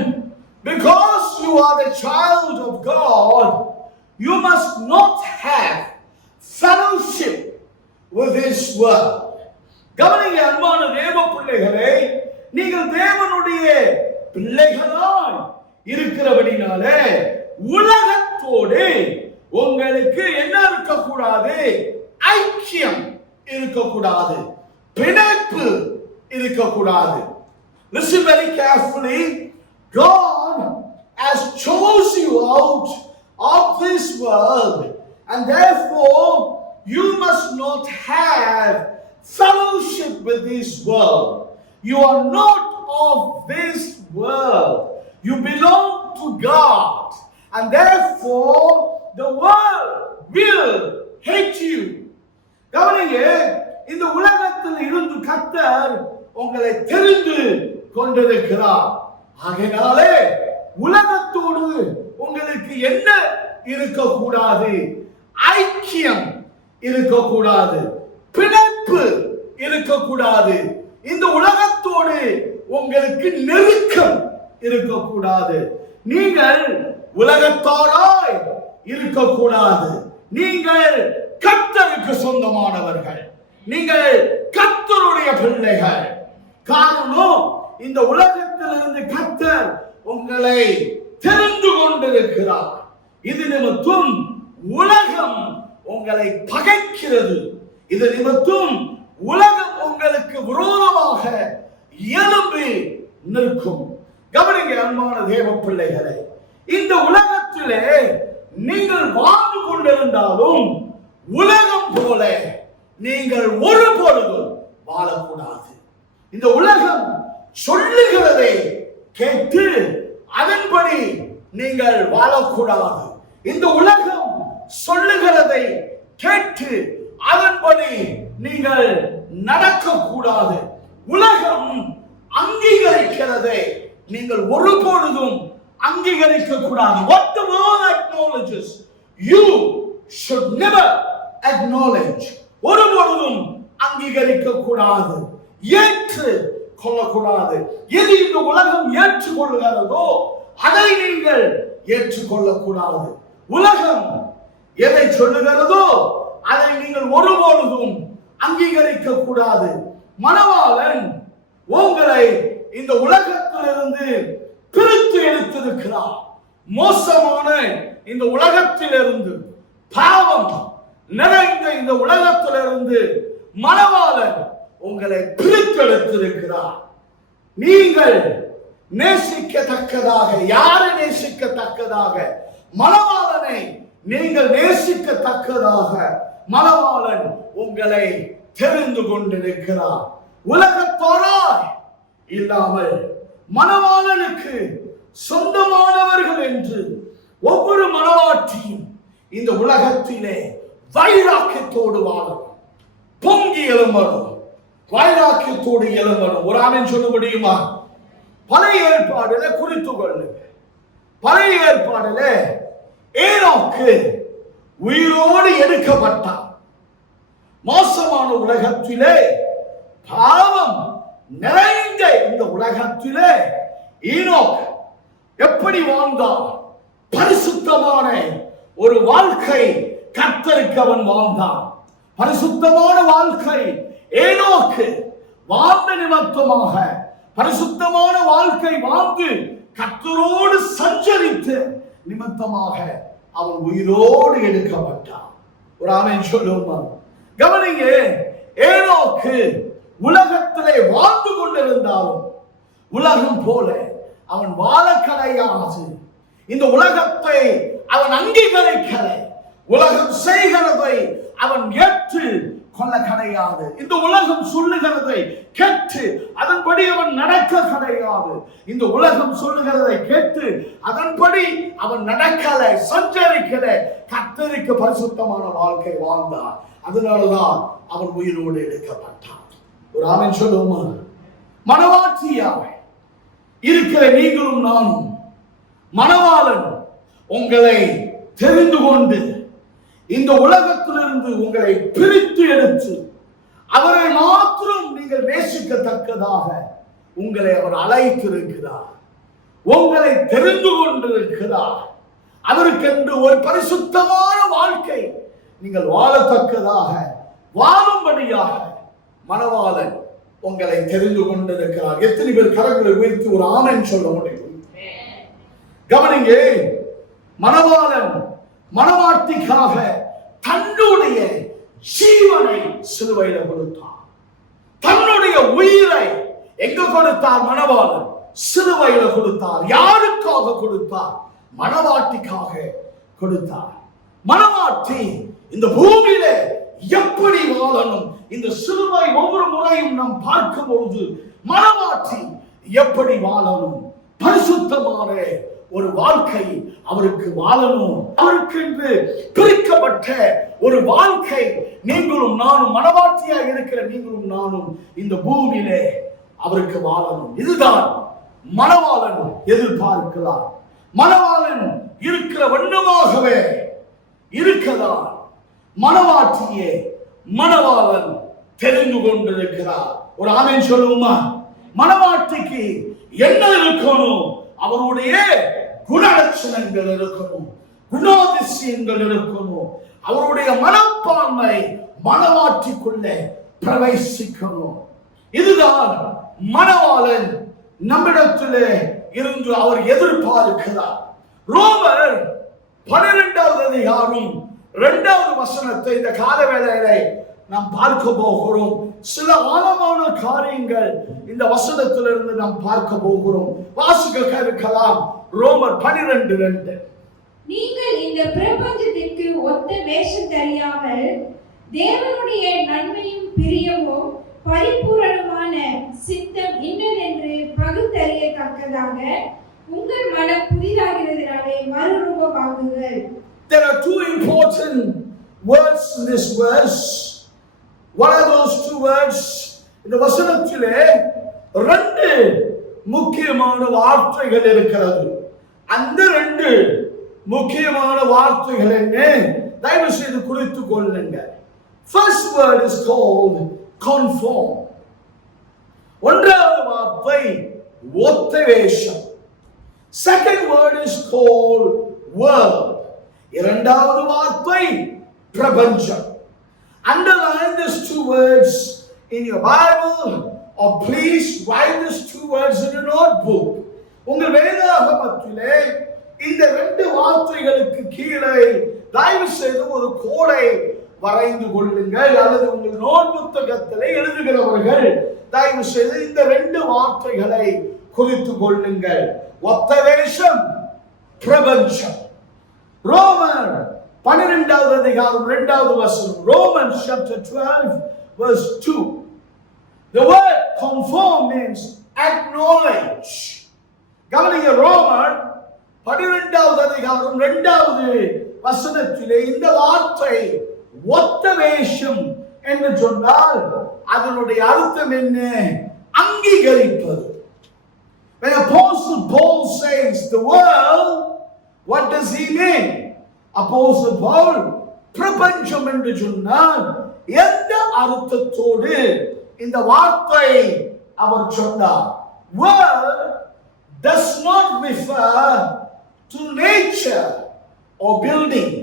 because you are the child of God, you must not have fellowship with this world. கவனிங்க அன்பான தேவ பிள்ளைகளே, நீங்கள் தேவனுடைய பிள்ளைகளாய் இருக்கிறபடினாலே உலகத்தோடு உங்களுக்கு என்ன இருக்கக்கூடாது? ஐக்கியம் இருக்கக்கூடாது, பிணைப்பு இருக்கக்கூடாது. Listen very carefully. God has chosen you out of this world, and therefore you must not have fellowship with this world. You are not of this world. You belong to God, and therefore the world will hate you. கவனிங்க, இந்த உலகத்தில் இருந்து கர்த்தர் உங்களை தெரிந்து கொண்டிருக்கிறார். ஆகையாலே உலகத்தோடு உங்களுக்கு என்ன இருக்கக்கூடாது? ஐக்கியம் இருக்கக்கூடாது, பிணைப்பு இருக்கக்கூடாது. இந்த உலகத்தோடு உங்களுக்கு நெருக்கம் இருக்கக்கூடாது. நீங்கள் உலகத்தோடாய் இருக்கக்கூடாது. நீங்கள் கர்த்தருக்கு சொந்தமானவர்கள், நீங்கள் கர்த்தருடைய பிள்ளைகள். காரணம், இந்த உலகத்திலிருந்து கர்த்தர் உங்களை தெரிந்து கொண்டிருக்கிறார். இது நிமித்தம் உலகம் உங்களை பகைக்கிறது. இது நிமித்தம் உலகம் உங்களுக்கு விரோதமாக எழும்பி நிற்கும். கவனிங்க அன்பான தேவ பிள்ளைகளே, இந்த உலகத்திலே நீங்கள் வாழ்ந்து கொண்டிருந்தாலும் உலகம் போல நீங்கள் ஒருபொழுதும் வாழக்கூடாது. இந்த உலகம் சொல்லுகிறதை கேட்டு அதன்படி நீங்கள் வாழக்கூடாது. இந்த உலகம் சொல்லுகிறதை கேட்டு அதன்படி நீங்கள் நடக்கக்கூடாது. உலகம் அங்கீகரிக்கிறதை நீங்கள் ஒருபொழுதும் அங்கீகரிக்க கூடாது. What the world acknowledges, you should never acknowledge. ஒருபொழுதும் அங்கீகரிக்க கூடாது, ஏற்று கொள்ளக்கூடாது. எது இந்த உலகம் ஏற்றுக்கொள்ளுகிறதோ அதை நீங்கள் ஏற்றுக்கொள்ளக்கூடாது. உலகம் எதை சொல்லுகிறதோ அதை நீங்கள் ஒருபொழுதும் அங்கீகரிக்க கூடாது. மணவாளன் உங்களை இந்த உலகத்திலிருந்து பிரித்து எடுத்திருக்கிறார். மோசமான இந்த உலகத்திலிருந்து, பாவம் நிறைந்த இந்த உலகத்திலிருந்து மணவாளன் உங்களை பிரித்தெடுத்திருக்கிறார். நீங்கள் நேசிக்கத்தக்கதாக, யாரை நேசிக்கத்தக்கதாக? மணவாளனை நீங்கள் நேசிக்கத்தக்கதாக மணவாளன் உங்களை தெரிந்து கொண்டிருக்கிறார். உலகத்தோராய் இல்லாமல் மணவாளனுக்கு சொந்தமானவர்கள் என்று ஒவ்வொரு மணவாட்டியும் இந்த உலகத்திலே வைராக்கியத்தோடு வாழணும், பொங்கி எழும்பணும், வைராக்கியத்தோடு எழும்பணும். ஒரு ஆமென் சொல்ல முடியுமா? பழைய ஏற்பாடுல குறித்து கொள்ளுங்க. பழைய ஏற்பாடுல ஏனோக்கு உயிரோடு எடுக்கப்பட்டார். மோசமான உலகத்திலே, பாவம் நிறைந்த இந்த உலகத்திலே ஈனோக் எப்படி வாழ்ந்தான்? பரிசுத்தமான ஒரு வாழ்க்கை கர்த்தருக்கு அவன் வாழ்ந்தான். பரிசுத்தமான வாழ்க்கை ஏனோக்கு வாழ்ந்த நிமித்தமாக, பரிசுத்தமான வாழ்க்கை வாழ்ந்து கர்த்தரோடு சஞ்சரித்து நிமித்தமாக அவன் உயிரோடு எடுக்கப்பட்டான். ஒரு ஆமென் சொல்லுமா? கவனிங்க, ஏனோக்கு உலகத்திலே வாழ்ந்து கொண்டிருந்தாலும் உலகம் போல அவன் வாழ கிடையாது. இந்த உலகத்தை அவன் அங்கீகரிக்கலை. உலகம் செய்கிறதை அவன் ஏற்று கொள்ள கிடையாது. இந்த உலகம் சொல்லுகிறதை கேட்டு அதன்படி அவன் நடக்க கிடையாது. இந்த உலகம் சொல்லுகிறதை கேட்டு அதன்படி அவன் நடக்கல, சஞ்சரிக்கல. கர்த்தருக்கு பரிசுத்தமான வாழ்க்கை வாழ்ந்தான். அதனாலதான் அவன் உயிரோடு எடுக்கப்பட்டான். ஒரு ஆமென் சொல்லுமா? மணவாட்டியாக இருக்கிற நீங்களும் நானும், மணவாளன் உங்களை தெரிந்து கொண்டு இந்த உலகத்திலிருந்து உங்களை பிரித்து எடுத்து அவரை மாத்திரம் நீங்கள் நேசிக்கத்தக்கதாக உங்களை அவர் அழைத்திருக்கிறார். உங்களை தெரிந்து கொண்டிருக்கிறார். அவருக்கென்று ஒரு பரிசுத்தமான வாழ்க்கை நீங்கள் வாழத்தக்கதாக, வாழும்படியாக மணவாளன் உங்களை தெரிந்து கொண்டிருக்கிறார். எத்தனை பேர் கரங்களை உயர்த்தி ஒரு ஆமென் சொல்ல முடியும்? கவனிங்க, மணவாளன் மணவாட்டிக்காக தன்னுடைய ஜீவனை சிலுவையில கொடுத்தார். தன்னுடைய உயிரை எங்க கொடுத்தார்? மணவாளன் சிலுவையில கொடுத்தார். யாருக்காக கொடுத்தார்? மணவாட்டிக்காக கொடுத்தார். மணவாட்டி இந்த பூமியில எப்படி வாழணும்? இந்த சிலுவை ஒவ்வொரு முறையும் நாம் பார்க்கும் பொழுது மணவாட்டி எப்படி வாழணும்? பரிசுத்தமான ஒரு வாழ்க்கை அவருக்கு வாழணும். அவருக்கு என்று பிரிக்கப்பட்ட ஒரு வாழ்க்கை நீங்களும் நானும், மணவாட்டியாக இருக்கிற நீங்களும் நானும் இந்த பூமியிலே அவருக்கு வாழணும். இதுதான் மணவாளன் எதிர்பார்க்கிறார். மணவாளன் இருக்கிற வண்ணமாகவே இருக்கதான் மணவாட்டியே மணவாளன் தெரிந்து கொண்டிருக்கிறார். ஒரு ஆமென் சொல்லுமா? மணவாட்டிக்கு என்ன இருக்கணும்? அவருடைய குணலட்சணங்கள் இருக்கணும், குணாதிசயங்கள் இருக்கணும். அவருடைய மனப்பான்மை மணவாட்டிக்குள்ளே பிரவேசிக்கணும். இதுதான் மணவாளன் நம்மிடத்திலே இருந்து அவர் எதிர்பார்க்கிறார். ரோமர் 12வது அதிகாரம் 2வது வசனத்தை இந்த கால வேளையிலே நாம் பார்க்க போகிறோம். சில ஆழமான காரியங்கள் இந்த வசனத்திலிருந்து நாம் பார்க்க போகிறோம். வாசிக்க இருக்கலாம். ரோமர் 12:2. நீங்கள் இந்த பிரபஞ்சத்திற்கு ஒத்த வேஷம் தெரியாமல் தேவனுடைய நன்மையும் பிரியமும் பரிபூரணமான சித்தம் இன்னதென்று பகுத்தறியத்தக்கதாக உங்கள் மனம் புதிதாகிறதுனாலே மறுரூபமாகுங்கள். There are two important words in this verse. What are those two words? இந்த வசனத்திலே 2 முக்கியமான வார்த்தைகள் இருக்கிறது. அந்த 2 முக்கியமான வார்த்தைகள் என்ன? தயவு செய்து குறித்துக் கொள்ளுங்க. First word is called conform. ஒன்றாவது வார்த்தை ஒத்த வேஷம். Second word is called world. இரண்டாவது வார்த்தை பிரபஞ்சம். Underline these 2 words in your Bible, or please write these 2 words in a notebook. உங்கள் வேதாகமத்திலே இந்த 2 வார்த்தைகளுக்கு கீழே தயவு செய்து ஒரு கோடை வரைந்து கொள்ளுங்கள். அல்லது உங்கள் நோட் புத்தகத்திலே எழுதுகிறவர்கள் தயவு செய்து இந்த 2 வார்த்தைகளை குறித்துக் கொள்ளுங்கள். ஒத்த வேஷம், பிரபஞ்சம். ரோமர் 12வது அதிகாரம் 2வது வசனம். Romans chapter 12 verse 2. The word conform means acknowledge. கவனிங்க, ரோமர் 12வது அதிகாரம் 2வது வசனத்திலே இந்த வார்த்தை ஒத்த வேஷம் என்று சொன்னால் அதனுடைய அர்த்தம் என்ன? அங்கீகரிப்பது. When Apostle Paul says the world, what does he mean? Apostle Paul பிரபஞ்சம் என்று சொன்னால் எந்த அர்த்தத்தோடு இந்த வார்த்தை அவர் சொன்னார்? World does not refer to nature or building.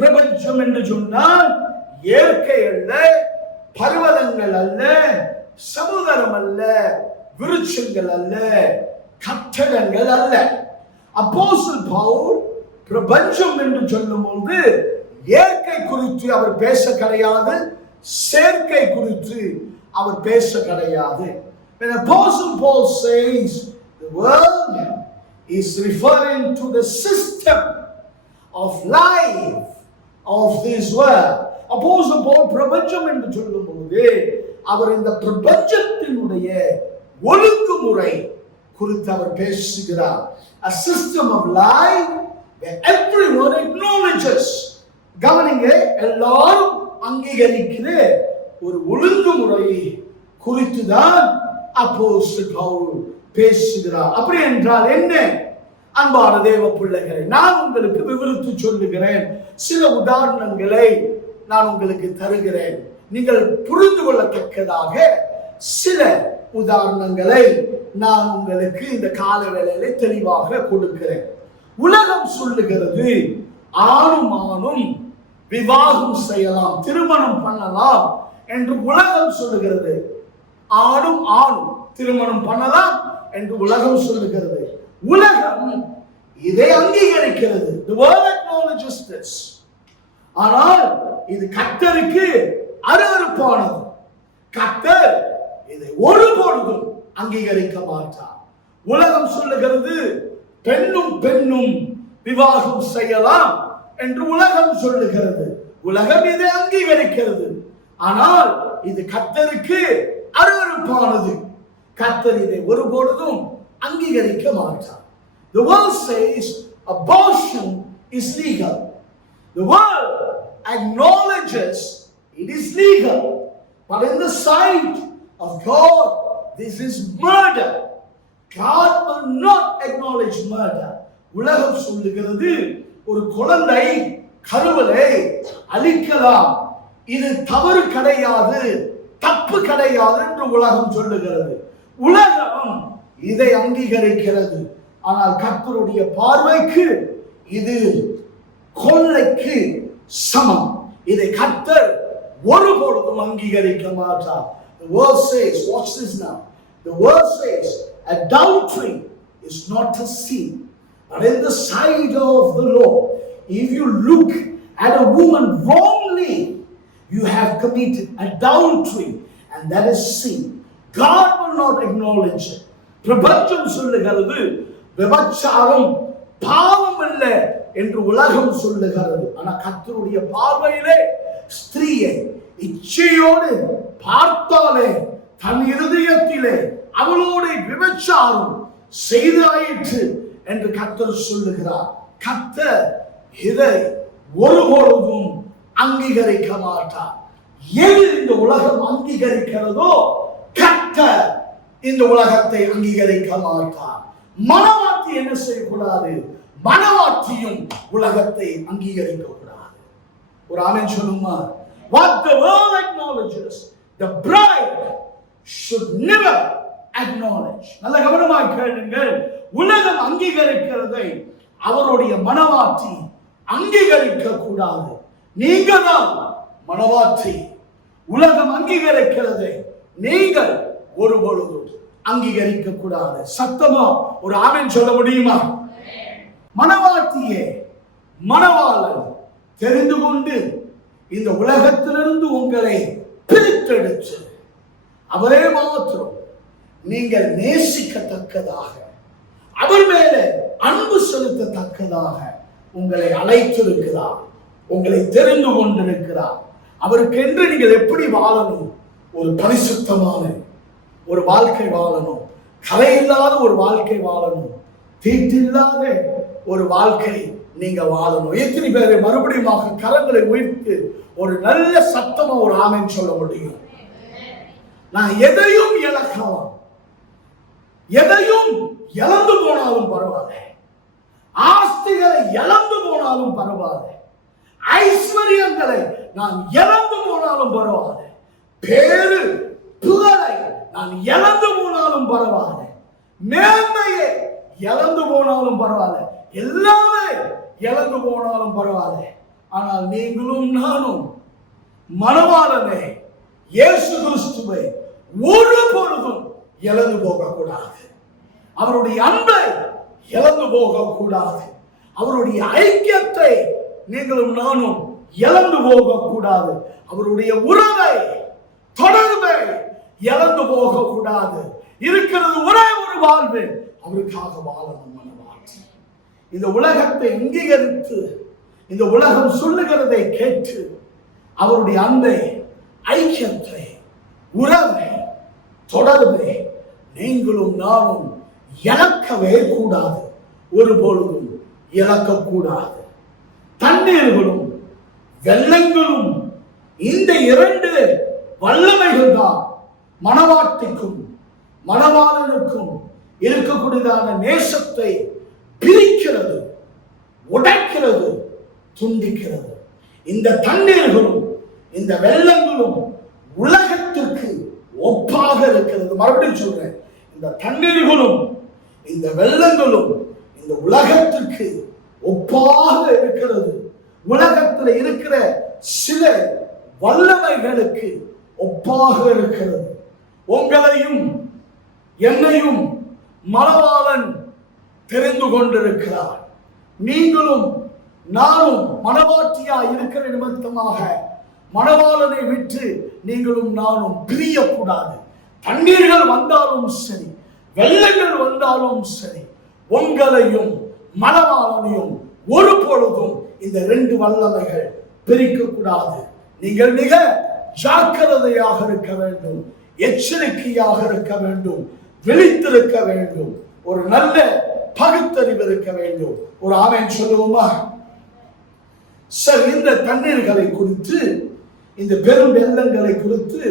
பிரபஞ்சம் என்று சொன்னால் இயற்கை அல்ல, பர்வதங்கள் அல்ல, சமுதிரம் அல்ல, விருட்சங்கள் அல்ல, கட்டடங்கள் அல்ல. அப்போஸ்தலன் பவுல் பிரபஞ்சம் என்று சொல்லும்போது இயற்கை குறித்து அவர் பேச கிடையாது, செயற்கை குறித்து அவர் பேச கிடையாது. When Apostle Paul says the world is referring to the system of life of this world. Apostle Paul பிரபஞ்சம் என்று சொல்லும்போது அவர் இந்த பிரபஞ்சத்தினுடைய ஒழுங்குமுறை குறித்து அவர் பேசுகிறார். A system of life where everyone acknowledges. கவனிங்க, எல்லாரும் அங்கீகரிக்கிற ஒரு ஒழுங்குமுறை குறித்து தான் அப்போஸ்தலன் பவுல் பேசுகிறார். அப்படி என்றால் என்ன? அன்பான தேவ பிள்ளைகளை, நான் உங்களுக்கு விவரித்து சொல்லுகிறேன். சில உதாரணங்களை நான் உங்களுக்கு தருகிறேன். நீங்கள் புரிந்து கொள்ளத்தக்கதாக சில உதாரணங்களை நான் உங்களுக்கு இந்த கால வேளையிலே தெளிவாக கொடுக்கிறேன். உலகம் சொல்லுகிறது ஆணும் ஆணும் விவாகம் செய்யலாம், திருமணம் பண்ணலாம் என்று உலகம் சொல்லுகிறது. ஆணும் ஆணும் திருமணம் பண்ணலாம் என்று உலகம் சொல்லுகிறது. உலகம் இதை அங்கீகரிக்கிறது. The world acknowledges this. ஆனால் இது கர்த்தருக்கு அருவருப்பானது. கர்த்தர் இதை ஒருபொழுதும் அங்கீகரிக்க மாட்டார். உலகம் சொல்லுகிறது பெண்ணும் பெண்ணும் விவாகம் செய்யலாம் என்று உலகம் சொல்லுகிறது. உலகம் இதை அங்கீகரிக்கிறது. ஆனால் இது கர்த்தருக்கு அருவருப்பானது. கர்த்தர் இதை ஒருபொழுதும் அங்கீகரிக்க மாட்டார். The world says abortion is legal. The world acknowledges it is legal. But in the sight of God, this is murder. God will not acknowledge murder. உலகம் சொல்லுகிறது ஒரு குழந்தை கருவிலே அழிக்கலாம், இது தவறு கிடையாது, தப்பு கிடையாது என்று உலகம் சொல்லுகிறது. உலகம் இதை அங்கீகரிக்கிறது. ஆனால் கர்த்தருடைய பார்வைக்கு இது கொள்ளைக்கு சமம். இதை கர்த்தர் ஒருபொழுதும் அங்கீகரிக்க மாட்டார். The word says, watch this now. The word says adultery is not a sin. But in the sight of the Lord, if you look at a woman wrongly, you have committed adultery, and that is sin. God will not acknowledge it. பிரபஞ்சம் சொல்லுகிறது விபச்சாரம் பாவம் இல்லை என்று உலகம் சொல்லுகிறது. ஆனா கர்த்தருடைய பார்வையிலே ஸ்திரீயை இச்சையோடு பார்த்தாலே தன் இருதயத்திலே அவளோடு விபச்சாரம் செய்தாயிற்று என்று கர்த்தர் சொல்லுகிறார். கர்த்தர் இதை ஒருபொழுதும் அங்கீகரிக்க மாட்டார். எது இந்த உலகம் அங்கீகரிக்கிறதோ கர்த்தர் இந்த உலகத்தை அங்கீகரிக்க மாட்டார். மனவாட்டி என்ன செய்யக்கூடாது? மனவாட்டியும் உலகத்தை அங்கீகரிக்க கூடாது. ஒரு ஆமென் சொல்லுமா? What the world acknowledges, the bride should never acknowledge. நல்ல கவனமாக கேளுங்கள். உலகம் அங்கீகரிக்கிறதை அவருடைய மனவாட்டி அங்கீகரிக்க கூடாது. நீங்க தான் மனவாட்டி. உலகம் அங்கீகரிக்கிறதை நீங்கள் ஒருபொழுதும் அங்கீகரிக்க கூடாது. சத்தமா ஒரு ஆமென் சொல்ல முடியுமா? மனவாட்டியே மணவாளன் தெரிந்து கொண்டு இந்த உலகத்திலிருந்து உங்களை பிரித்தெடுத்து அவரே மாத்திரம் நீங்கள் நேசிக்கத்தக்கதாக, அவர் மேலே அன்பு செலுத்தத்தக்கதாக உங்களை அழைத்திருக்கிறார், உங்களை தெரிந்து கொண்டிருக்கிறார். அவருக்கு என்று நீங்கள் எப்படி வாழணும்? ஒரு பரிசுத்தமான ஒரு வாழ்க்கை வாழணும், கலையில்லாத ஒரு வாழ்க்கை வாழணும், தீட்டில்லாத ஒரு வாழ்க்கை நீங்க வாழணும். எத்தனை பேர் மறுபடியும் கரங்களை உயர்த்து ஒரு நல்ல சத்தமா ஒரு ஆமென் சொல்ல முடியும்? நான் எதையும் இழக்கலாம், எதையும் இழந்து போனாலும் பரவாயில்ல, ஆஸ்திகளை இழந்து போனாலும் பரவாயில்ல, ஐஸ்வர்யங்களை நான் இழந்து போனாலும் பரவாயில்ல, பேரு புகழை நான் இழந்து போனாலும் பரவாயில்ல, மேன்மையை இழந்து போனாலும் பரவாயில்ல, எல்லாமே இழந்து போனாலும் பரவாயில்ல. ஆனால் நீங்களும் நானும் மணவாளனே இயேசு கிறிஸ்துவை ஒரு பொழுதும் இழந்து போகக்கூடாது. அவருடைய அன்பை இழந்து போகக்கூடாது. அவருடைய ஐக்கியத்தை நீங்களும் நானும் இழந்து போகக்கூடாது. அவருடைய உறவை தொடர்பை இழந்து போகக்கூடாது. இருக்கிறது ஒரே ஒரு வாழ்வு, அவருக்காக வாழணும் மனவாட்டி. இந்த உலகத்தை அங்கீகரித்து இந்த உலகம் சொல்லுகிறதை கேட்டு அவருடைய அன்பை, ஐக்கியத்தை, உறவை, தொடர்பை நீங்களும் நானும் இழக்கவே கூடாது. ஒருபொழுதும் இழக்கக்கூடாது. தண்ணீர்களும் வெள்ளங்களும் இந்த இரண்டு வல்லமைகள் தான் மணவாட்டிக்கும் மணவாளனுக்கும் இருக்கக்கூடியதான நேசத்தை பிரிக்கிறது, உடைக்கிறது, துண்டிக்கிறது. இந்த தண்ணீர்களும் இந்த வெள்ளங்களும் உலகத்திற்கு ஒப்பாக இருக்கிறது. மறுபடியும் சொல்றேன், இந்த தண்ணீர்களும் இந்த வெள்ளங்களும் இந்த உலகத்திற்கு ஒப்பாக இருக்கிறது. உலகத்தில் இருக்கிற சில வல்லமைகளுக்கு ஒப்பாக இருக்கிறது. உங்களையும் என்னையும் மணவாளன் தெரிந்து கொண்டிருக்கிறார். நீங்களும் நானும் மணவாட்டியா இருக்கிற நிமித்தமாக மணவாளனை விட்டு நீங்களும் நானும் பிரியக்கூடாது. தண்ணீர்கள் வந்தாலும் சரி, வெள்ளங்கள் வந்தாலும் சரி, உங்களையும் மணவாளனையும் ஒரு பொழுதும் இந்த 2 வல்லமைகள் பிரிக்க கூடாது. நீங்கள் மிக ஜாக்கிரதையாக இருக்க வேண்டும், எச்சரிக்கையாக இருக்க வேண்டும், விழித்திருக்க வேண்டும், ஒரு நல்ல பகுத்தறிவு இருக்க வேண்டும். ஒரு ஆமென் சொல்லுவோமா? சரி, இந்த தண்ணீர்களை குறித்து, இந்த பெரும் வெள்ளங்களை குறித்து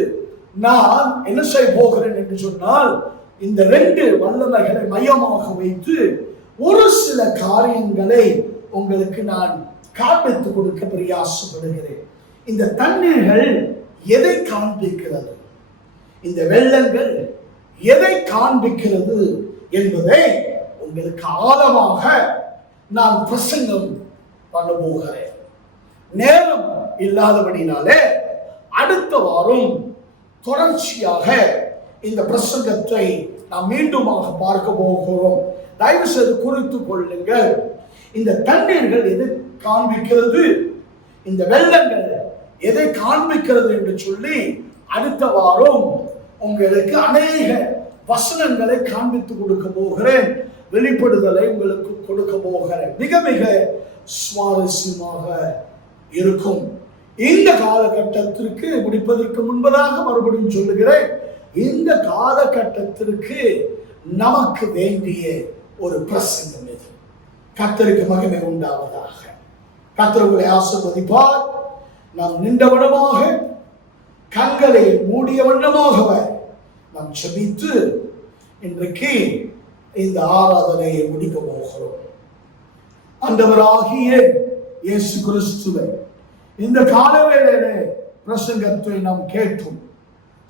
நான் என்ன செய்ய போகிறேன் என்று சொன்னால், இந்த 2 வல்லமைகளை மையமாக வைத்து ஒரு சில காரியங்களை உங்களுக்கு நான் காண்பித்து கொடுக்க பிரயாசப்படுகிறேன். இந்த தண்ணீர்கள் எதை காண்பிக்கிறது, இந்த வெள்ளங்கள் எதை காண்பிக்கிறது என்பதை உங்களுக்கு ஆழமாக நான் பிரசங்கம் பண்ண போகிறேன். நேரம் இல்லாதபடினாலே அடுத்த வாரம் தொடர்ச்சியாக இந்த பிரசங்கத்தை நாம் மீண்டுமாக பார்க்க போகிறோம். தயவு செய்து குறித்துக் கொள்ளுங்கள். இந்த தண்ணீர்கள் எதை காண்பிக்கிறது, இந்த வெள்ளங்கள் எதை காண்பிக்கிறது என்று சொல்லி அடுத்த வாரம் உங்களுக்கு அநேக வசனங்களை காண்பித்து கொடுக்க போகிறேன். வெளிப்படுதலை உங்களுக்கு கொடுக்க போகிறேன். மிக மிக சுவாரஸ்யமாக இருக்கும். இந்த காலகட்டத்திற்கு முடிப்பதற்கு முன்பதாக மறுபடியும் சொல்லுகிறேன், இந்த காலகட்டத்திற்கு நமக்கு வேண்டிய ஒரு பிரசங்கம் இது. கர்த்தருக்கு மகிமை உண்டாவதாக. கர்த்தர் உங்களை ஆசீர்வதிப்பார். நாம் நின்றவனமாக, கண்களை மூடிய வண்ணமாக நாம் செபித்து இன்றைக்கு இந்த ஆராதனையை முடிக்க போகிறோம். ஆண்டவராகிய இயேசு கிறிஸ்துவை இந்த காலவேளையிலே பிரசங்கத்தை நாம் கேட்டோம்.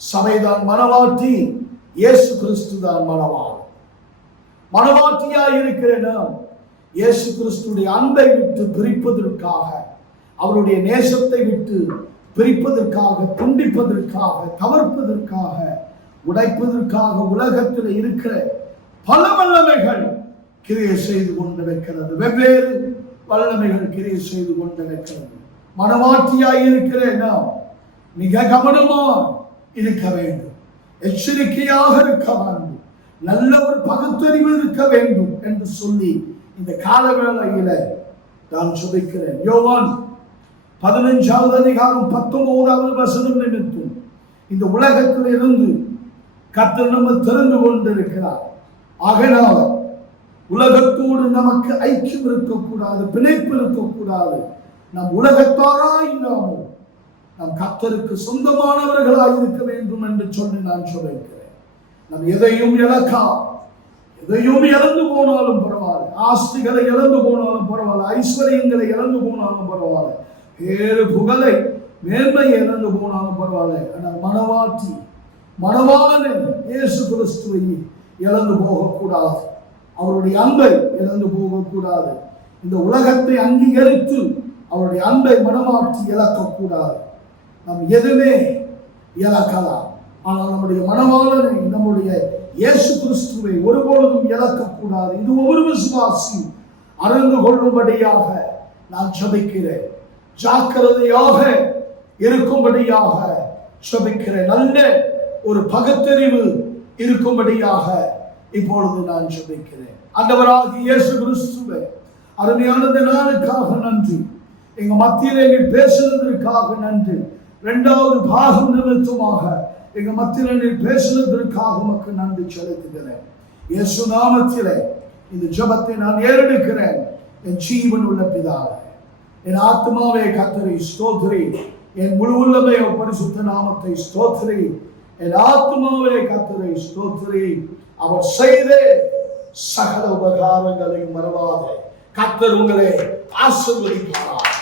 சபைதான் மணவாட்டி, இயேசு கிறிஸ்து தான் மணவாளன். மணவாட்டியாய் இருக்கிற நாம் இயேசு கிறிஸ்துடைய அன்பை விட்டு பிரிப்பதற்காக, அவருடைய நேசத்தை விட்டு பிரிப்பதற்காக, துண்டிப்பதற்காக, தவிர்ப்பதற்காக, உடைப்பதற்காக உலகத்தில் இருக்கிற பல வல்லமைகள் கிரியை செய்து கொண்டிருக்கிறது. வெவ்வேறு வல்லமைகள் கிரியை செய்து கொண்டிருக்கிறது. மனவாட்டியாய் இருக்கிற நாம் மிக கவனமாக இருக்க வேண்டும், எச்சரிக்கையாக இருக்க வேண்டும், நல்ல ஒரு பகுத்தறிவு இருக்க வேண்டும் என்று சொல்லி இந்த காலவேளையில நான் சொல்லிக்கிறேன். யோவான் 15வது அதிகாரம் 19வது வசனம் நிமித்தம் இந்த உலகத்தில் இருந்து கர்த்தர் நம்ம தெரிந்து கொண்டிருக்கிறார். ஆகையால் உலகத்தோடு நமக்கு ஐக்கியம் இருக்கக்கூடாது, பிணைப்பு இருக்கக்கூடாது. நம் உலகத்தாராய் இல்லாமல் நம் கர்த்தருக்கு சொந்தமானவர்களாய் இருக்க வேண்டும் என்று சொல்லி நான் சொல்லியிருக்கிறேன். நம் எதையும் இழக்கலாம், எதையும் இழந்து போனாலும் பரவாயில்ல, ஆஸ்திகளை இழந்து போனாலும் பரவாயில்ல, ஐஸ்வர்யங்களை இழந்து போனாலும் பரவாயில்ல, ஏழு புகழை மேன்மை இழந்து போனாலும் பரவாயில்ல. ஆனால் மணவாட்டி மணவாளனை இயேசு கிறிஸ்துவை இழந்து போகக்கூடாது, அவருடைய அன்பை இழந்து போகக்கூடாது. இந்த உலகத்தை அங்கீகரித்து அவருடைய அன்பை மனமாற்றி இழக்கக்கூடாது. நாம் எதுவுமே இழக்கலாம், ஆனால் நம்முடைய மணவாளனை, நம்முடைய இயேசு கிறிஸ்துவை ஒருபொழுதும் இழக்கக்கூடாது. இது ஒவ்வொரு விசுவாசி அறிந்து கொள்ளும்படியாக நான் ஜெபிக்கிறேன். ஜாக்கிரதையாக இருக்கும்படியாக ஜெபிக்கிறேன். நல்ல ஒரு பகுத்தறிவு இருக்கும்படியாக இப்பொழுது நான் ஜெபிக்கிறேன். ஆண்டவராகிய இயேசு கிறிஸ்துவே, அருமையான இந்த நாளுக்காக நன்றி. எங்க மத்தியிலே நீ பேசுனதற்காக நன்றி. 2வது பாகம் நிமித்தமாக எங்க மத்தியிலே நீ பேசுனதற்காக உமக்கு நன்றி செலுத்துகிறேன். இயேசு நாமத்திலே இந்த ஜெபத்தை நான் ஏறெடுக்கிறேன். என் ஜீவன் உள்ள பிதாவே, என் ஆத்மாவே கர்த்தரை ஸ்தோத்திரி, என் முழு உள்ளமே பரிசுத்த நாமத்தை ஸ்தோத்திரி. என் ஆத்மாவே கர்த்தரை ஸ்தோத்திரி. அவர் செய்த சகல உபகாரங்களை மறவாதே. கர்த்தர் உங்களை ஆசீர்வதிப்பார்.